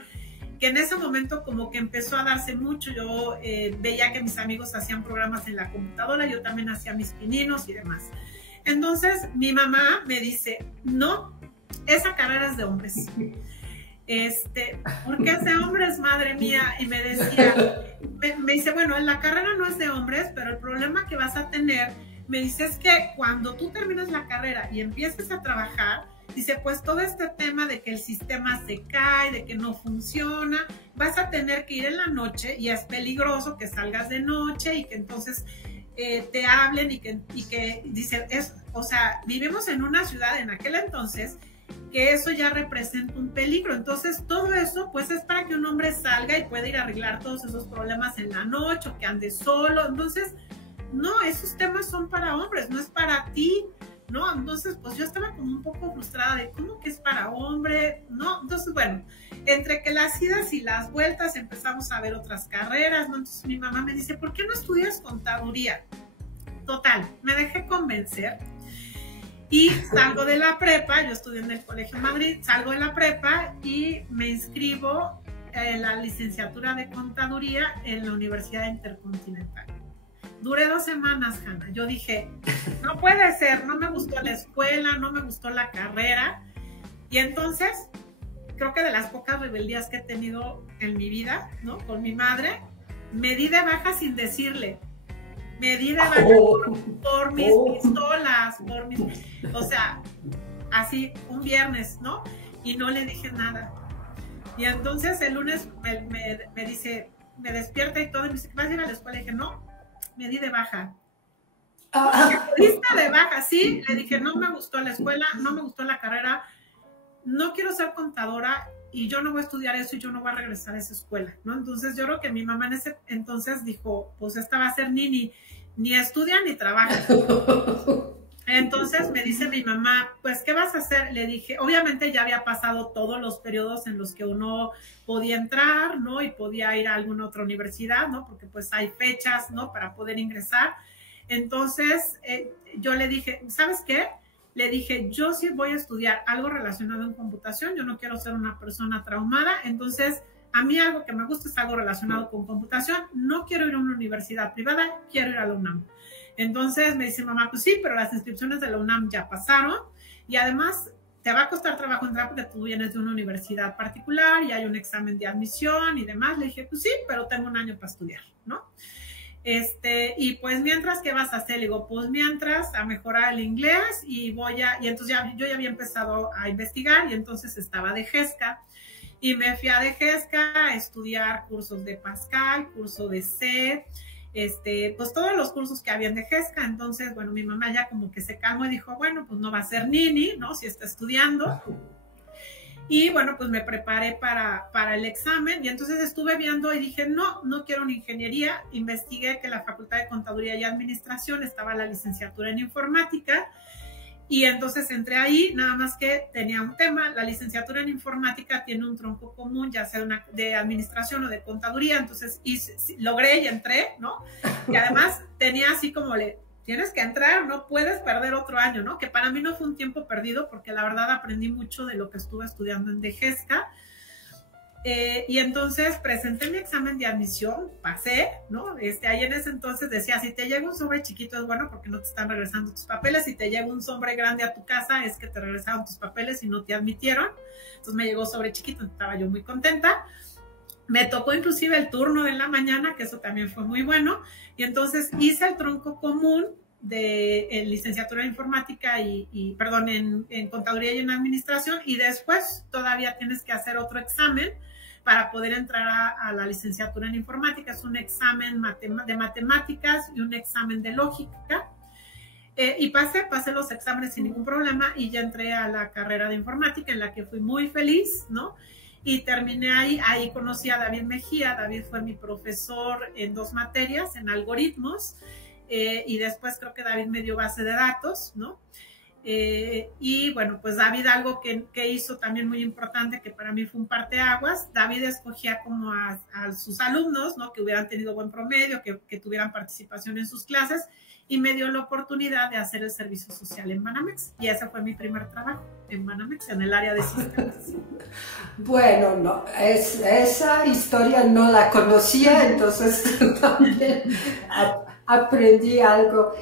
que en ese momento como que empezó a darse mucho. Yo veía que mis amigos hacían programas en la computadora, yo también hacía mis pininos y demás. Entonces mi mamá me dice, no, esa carrera es de hombres. ¿Por qué es de hombres, madre mía? Y me decía, me dice, bueno, la carrera no es de hombres, pero el problema que vas a tener, me dice, es que cuando tú termines la carrera y empieces a trabajar, dice, pues todo este tema de que el sistema se cae, de que no funciona, vas a tener que ir en la noche y es peligroso que salgas de noche y que entonces te hablen y que dice, o sea, vivimos en una ciudad en aquel entonces que eso ya representa un peligro. Entonces todo eso pues es para que un hombre salga y pueda ir a arreglar todos esos problemas en la noche o que ande solo. Entonces no, esos temas son para hombres, no es para ti, ¿no? Entonces pues yo estaba como un poco frustrada de cómo que es para hombre, ¿no? Entonces bueno, entre que las idas y las vueltas empezamos a ver otras carreras, ¿no? Entonces mi mamá me dice, ¿por qué no estudias contaduría? Total, me dejé convencer. Y salgo de la prepa, yo estudié en el Colegio Madrid, salgo de la prepa y me inscribo en la licenciatura de Contaduría en la Universidad Intercontinental. Duré 2 semanas, Hanna. Yo dije, no puede ser, no me gustó la escuela, no me gustó la carrera. Y entonces, creo que de las pocas rebeldías que he tenido en mi vida, ¿no? Con mi madre, me di de baja sin decirle. Me di de baja por mis pistolas, o sea, así un viernes, ¿no? Y no le dije nada. Y entonces el lunes me dice, me despierta y todo, y me dice, ¿vas a ir a la escuela? Y dije, no, me di de baja. ¿Te diste de baja? Sí, le dije, no me gustó la escuela, no me gustó la carrera, no quiero ser contadora y yo no voy a estudiar eso y yo no voy a regresar a esa escuela, ¿no? Entonces yo creo que mi mamá en ese entonces dijo, pues esta va a ser ni estudia ni trabaja. Entonces me dice mi mamá, pues ¿qué vas a hacer? Le dije, obviamente ya había pasado todos los periodos en los que uno podía entrar, ¿no? Y podía ir a alguna otra universidad, ¿no? Porque pues hay fechas, ¿no? Para poder ingresar. Entonces yo le dije, ¿sabes qué? Le dije, yo sí voy a estudiar algo relacionado en computación, yo no quiero ser una persona traumada, entonces a mí algo que me gusta es algo relacionado con computación, no quiero ir a una universidad privada, quiero ir a la UNAM. Entonces me dice mamá, pues sí, pero las inscripciones de la UNAM ya pasaron y además te va a costar trabajo entrar porque tú vienes de una universidad particular y hay un examen de admisión y demás. Le dije, pues sí, pero tengo un año para estudiar, ¿no? Y pues mientras, ¿qué vas a hacer? Le digo, pues mientras a mejorar el inglés y y entonces yo ya había empezado a investigar y entonces estaba de GESCA y me fui a de GESCA a estudiar cursos de Pascal, curso de C, pues todos los cursos que habían de GESCA. Entonces, bueno, mi mamá ya como que se calmó y dijo, bueno, pues no va a ser nini, ¿no? Si está estudiando. Y bueno, pues me preparé para el examen y entonces estuve viendo y dije, no quiero una ingeniería. Investigué que en la Facultad de Contaduría y Administración estaba la licenciatura en informática y entonces entré ahí, nada más que tenía un tema. La licenciatura en informática tiene un tronco común, ya sea de administración o de contaduría, entonces logré y entré, ¿no? Y además tenía así como tienes que entrar, no puedes perder otro año, ¿no? Que para mí no fue un tiempo perdido, porque la verdad aprendí mucho de lo que estuve estudiando en de GESCA. Y entonces presenté mi examen de admisión, pasé, ¿no? Ahí en ese entonces decía, si te llega un sobre chiquito es bueno porque no te están regresando tus papeles, si te llega un sobre grande a tu casa es que te regresaron tus papeles y no te admitieron. Entonces me llegó sobre chiquito, estaba yo muy contenta. Me tocó inclusive el turno de la mañana, que eso también fue muy bueno, y entonces hice el tronco común de licenciatura en informática perdón, en contaduría y en administración, y después todavía tienes que hacer otro examen para poder entrar a la licenciatura en informática. Es un examen de matemáticas y un examen de lógica. Y pasé los exámenes sin ningún problema y ya entré a la carrera de informática en la que fui muy feliz, ¿no? Y terminé ahí conocí a David Mejía. David fue mi profesor en 2 materias, en algoritmos, y después creo que David me dio base de datos, ¿no? Y bueno, pues David, algo que hizo también muy importante, que para mí fue un parteaguas. David escogía como a sus alumnos, ¿no? Que hubieran tenido buen promedio, que tuvieran participación en sus clases, y me dio la oportunidad de hacer el servicio social en Banamex. Y ese fue mi primer trabajo en Banamex, en el área de sistemas. Bueno, no, esa historia no la conocía, entonces también aprendí algo.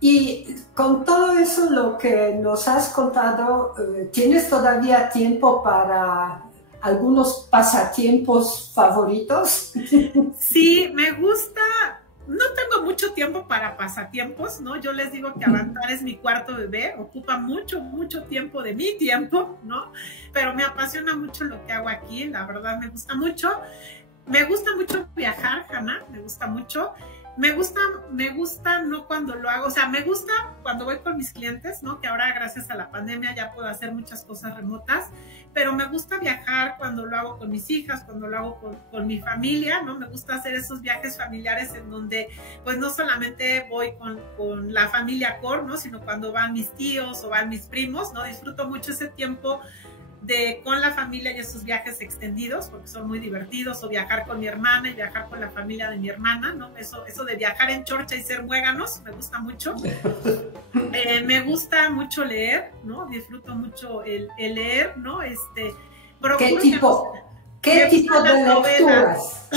Y con todo eso, lo que nos has contado, ¿tienes todavía tiempo para algunos pasatiempos favoritos? Sí, me gusta. No tengo mucho tiempo para pasatiempos, ¿no? Yo les digo que Avantar es mi cuarto bebé, ocupa mucho tiempo de mi tiempo, ¿no? Pero me apasiona mucho lo que hago aquí, la verdad me gusta mucho. Me gusta mucho viajar, Hanna, me gusta mucho. Me gusta no cuando lo hago, o sea, me gusta cuando voy con mis clientes, ¿no? Que ahora gracias a la pandemia ya puedo hacer muchas cosas remotas, pero me gusta viajar cuando lo hago con mis hijas, cuando lo hago con mi familia, ¿no? Me gusta hacer esos viajes familiares en donde pues no solamente voy con la familia core, ¿no? Sino cuando van mis tíos o van mis primos, ¿no? Disfruto mucho ese tiempo con la familia y esos viajes extendidos, porque son muy divertidos, o viajar con mi hermana y viajar con la familia de mi hermana, ¿no? Eso de viajar en chorcha y ser muéganos, me gusta mucho. Me gusta mucho leer, ¿no? Disfruto mucho el leer, ¿no? ¿Qué tipo de lecturas?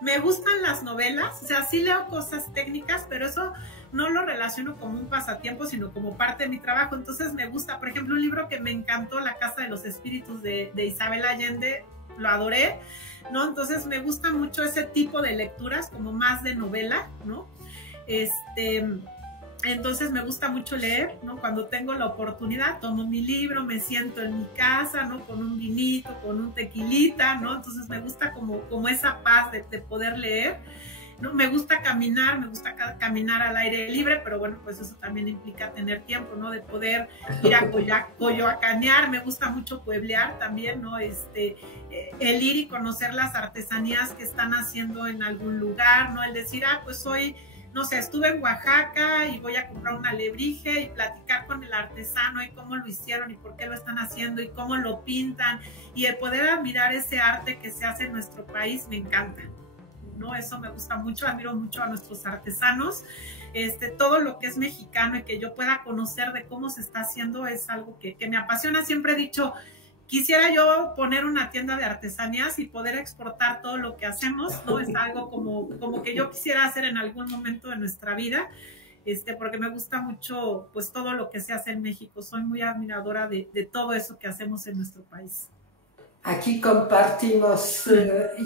Me gustan las novelas, o sea, sí leo cosas técnicas, pero eso no lo relaciono como un pasatiempo, sino como parte de mi trabajo. Entonces me gusta, por ejemplo, un libro que me encantó, La Casa de los Espíritus de Isabel Allende, lo adoré, ¿no? Entonces me gusta mucho ese tipo de lecturas, como más de novela, ¿no? Entonces me gusta mucho leer, ¿no? Cuando tengo la oportunidad, tomo mi libro, me siento en mi casa, ¿no? Con un vinito, con un tequilita, ¿no? Entonces me gusta como esa paz de poder leer, ¿no? Me gusta caminar al aire libre, pero bueno, pues eso también implica tener tiempo, ¿no? De poder ir a coyoacanear. Me gusta mucho pueblear también, ¿no? El ir y conocer las artesanías que están haciendo en algún lugar, ¿no? El decir, pues hoy, no sé, estuve en Oaxaca y voy a comprar un alebrije y platicar con el artesano y cómo lo hicieron y por qué lo están haciendo y cómo lo pintan, y el poder admirar ese arte que se hace en nuestro país me encanta, ¿no? Eso me gusta mucho, admiro mucho a nuestros artesanos, todo lo que es mexicano y que yo pueda conocer de cómo se está haciendo es algo que me apasiona. Siempre he dicho, quisiera yo poner una tienda de artesanías y poder exportar todo lo que hacemos, ¿no? Es algo como que yo quisiera hacer en algún momento de nuestra vida, porque me gusta mucho pues todo lo que se hace en México. Soy muy admiradora de todo eso que hacemos en nuestro país. Aquí compartimos,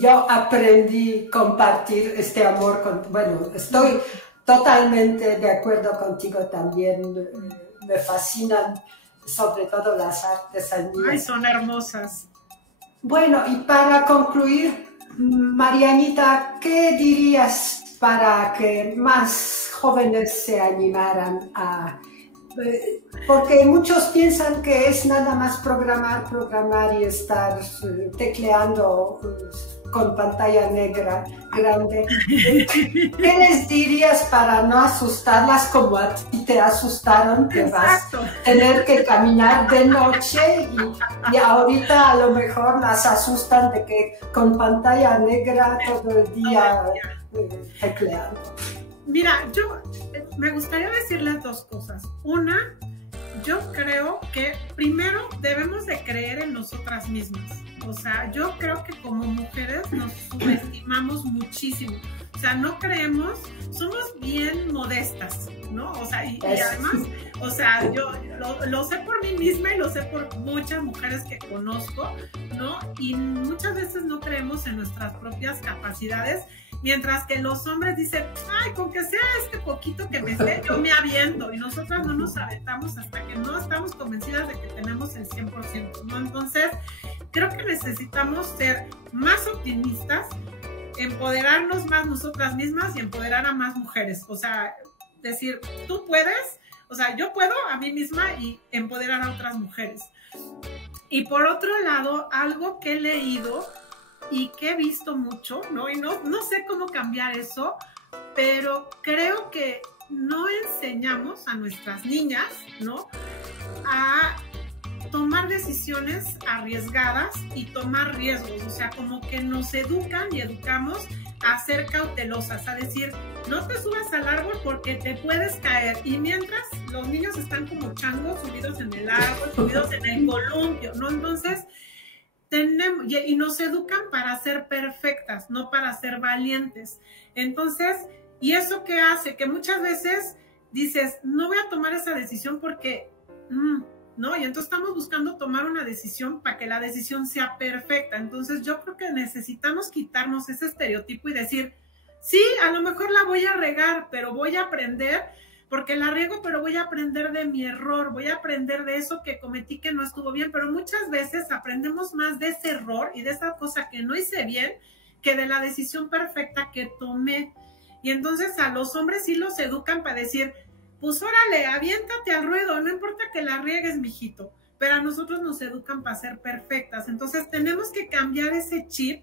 yo aprendí a compartir este amor, bueno, estoy totalmente de acuerdo contigo también, me fascinan sobre todo las artesanías. Ay, son hermosas. Bueno, y para concluir, Marianita, ¿qué dirías para que más jóvenes se animaran a... porque muchos piensan que es nada más programar y estar tecleando con pantalla negra grande. ¿Qué les dirías para no asustarlas como a ti te asustaron? Que vas a tener que caminar de noche y ahorita a lo mejor las asustan de que con pantalla negra todo el día tecleando. Mira, yo me gustaría decirles dos cosas. Una, yo creo que primero debemos de creer en nosotras mismas. O sea, yo creo que como mujeres nos subestimamos muchísimo. O sea, no creemos, somos bien modestas, ¿no? O sea, y además, o sea, yo lo sé por mí misma y lo sé por muchas mujeres que conozco, ¿no? Y muchas veces no creemos en nuestras propias capacidades. Mientras que los hombres dicen, ay, con que sea este poquito que me sé, yo me aviento. Y nosotras no nos aventamos hasta que no estamos convencidas de que tenemos el 100%, ¿no? Entonces, creo que necesitamos ser más optimistas, empoderarnos más nosotras mismas y empoderar a más mujeres. O sea, decir, tú puedes, o sea, yo puedo a mí misma y empoderar a otras mujeres. Y por otro lado, algo que he leído y que he visto mucho, ¿no? Y no sé cómo cambiar eso, pero creo que no enseñamos a nuestras niñas, ¿no? A tomar decisiones arriesgadas y tomar riesgos, o sea, como que nos educan y educamos a ser cautelosas, a decir, no te subas al árbol porque te puedes caer, y mientras los niños están como changos subidos en el árbol, subidos en el columpio, ¿no? Entonces, tenemos, y nos educan para ser perfectas, no para ser valientes. Entonces, ¿y eso qué hace? Que muchas veces dices, no voy a tomar esa decisión porque, ¿no? Y entonces estamos buscando tomar una decisión para que la decisión sea perfecta. Entonces, yo creo que necesitamos quitarnos ese estereotipo y decir, sí, a lo mejor la voy a regar, pero voy a aprender, porque la riego, pero voy a aprender de mi error, voy a aprender de eso que cometí que no estuvo bien, pero muchas veces aprendemos más de ese error y de esa cosa que no hice bien que de la decisión perfecta que tomé. Y entonces a los hombres sí los educan para decir, pues órale, aviéntate al ruedo, no importa que la riegues, mijito, pero a nosotros nos educan para ser perfectas. Entonces tenemos que cambiar ese chip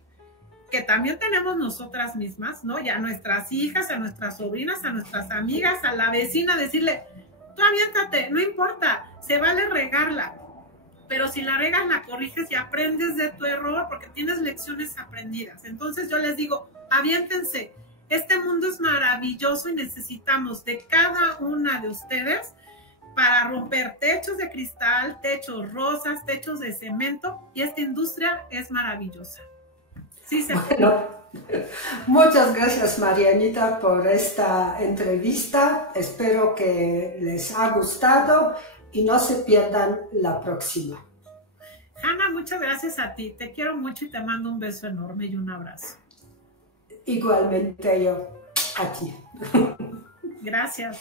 que también tenemos nosotras mismas, ¿no? Y a nuestras hijas, a nuestras sobrinas, a nuestras amigas, a la vecina, decirle, tú aviéntate, no importa, se vale regarla, pero si la regas, la corriges y aprendes de tu error porque tienes lecciones aprendidas. Entonces yo les digo, aviéntense, este mundo es maravilloso y necesitamos de cada una de ustedes para romper techos de cristal, techos rosas, techos de cemento, y esta industria es maravillosa. Sí, se puede. Bueno, muchas gracias, Marianita, por esta entrevista. Espero que les ha gustado y no se pierdan la próxima. Hanna, muchas gracias a ti. Te quiero mucho y te mando un beso enorme y un abrazo. Igualmente yo a ti. Gracias.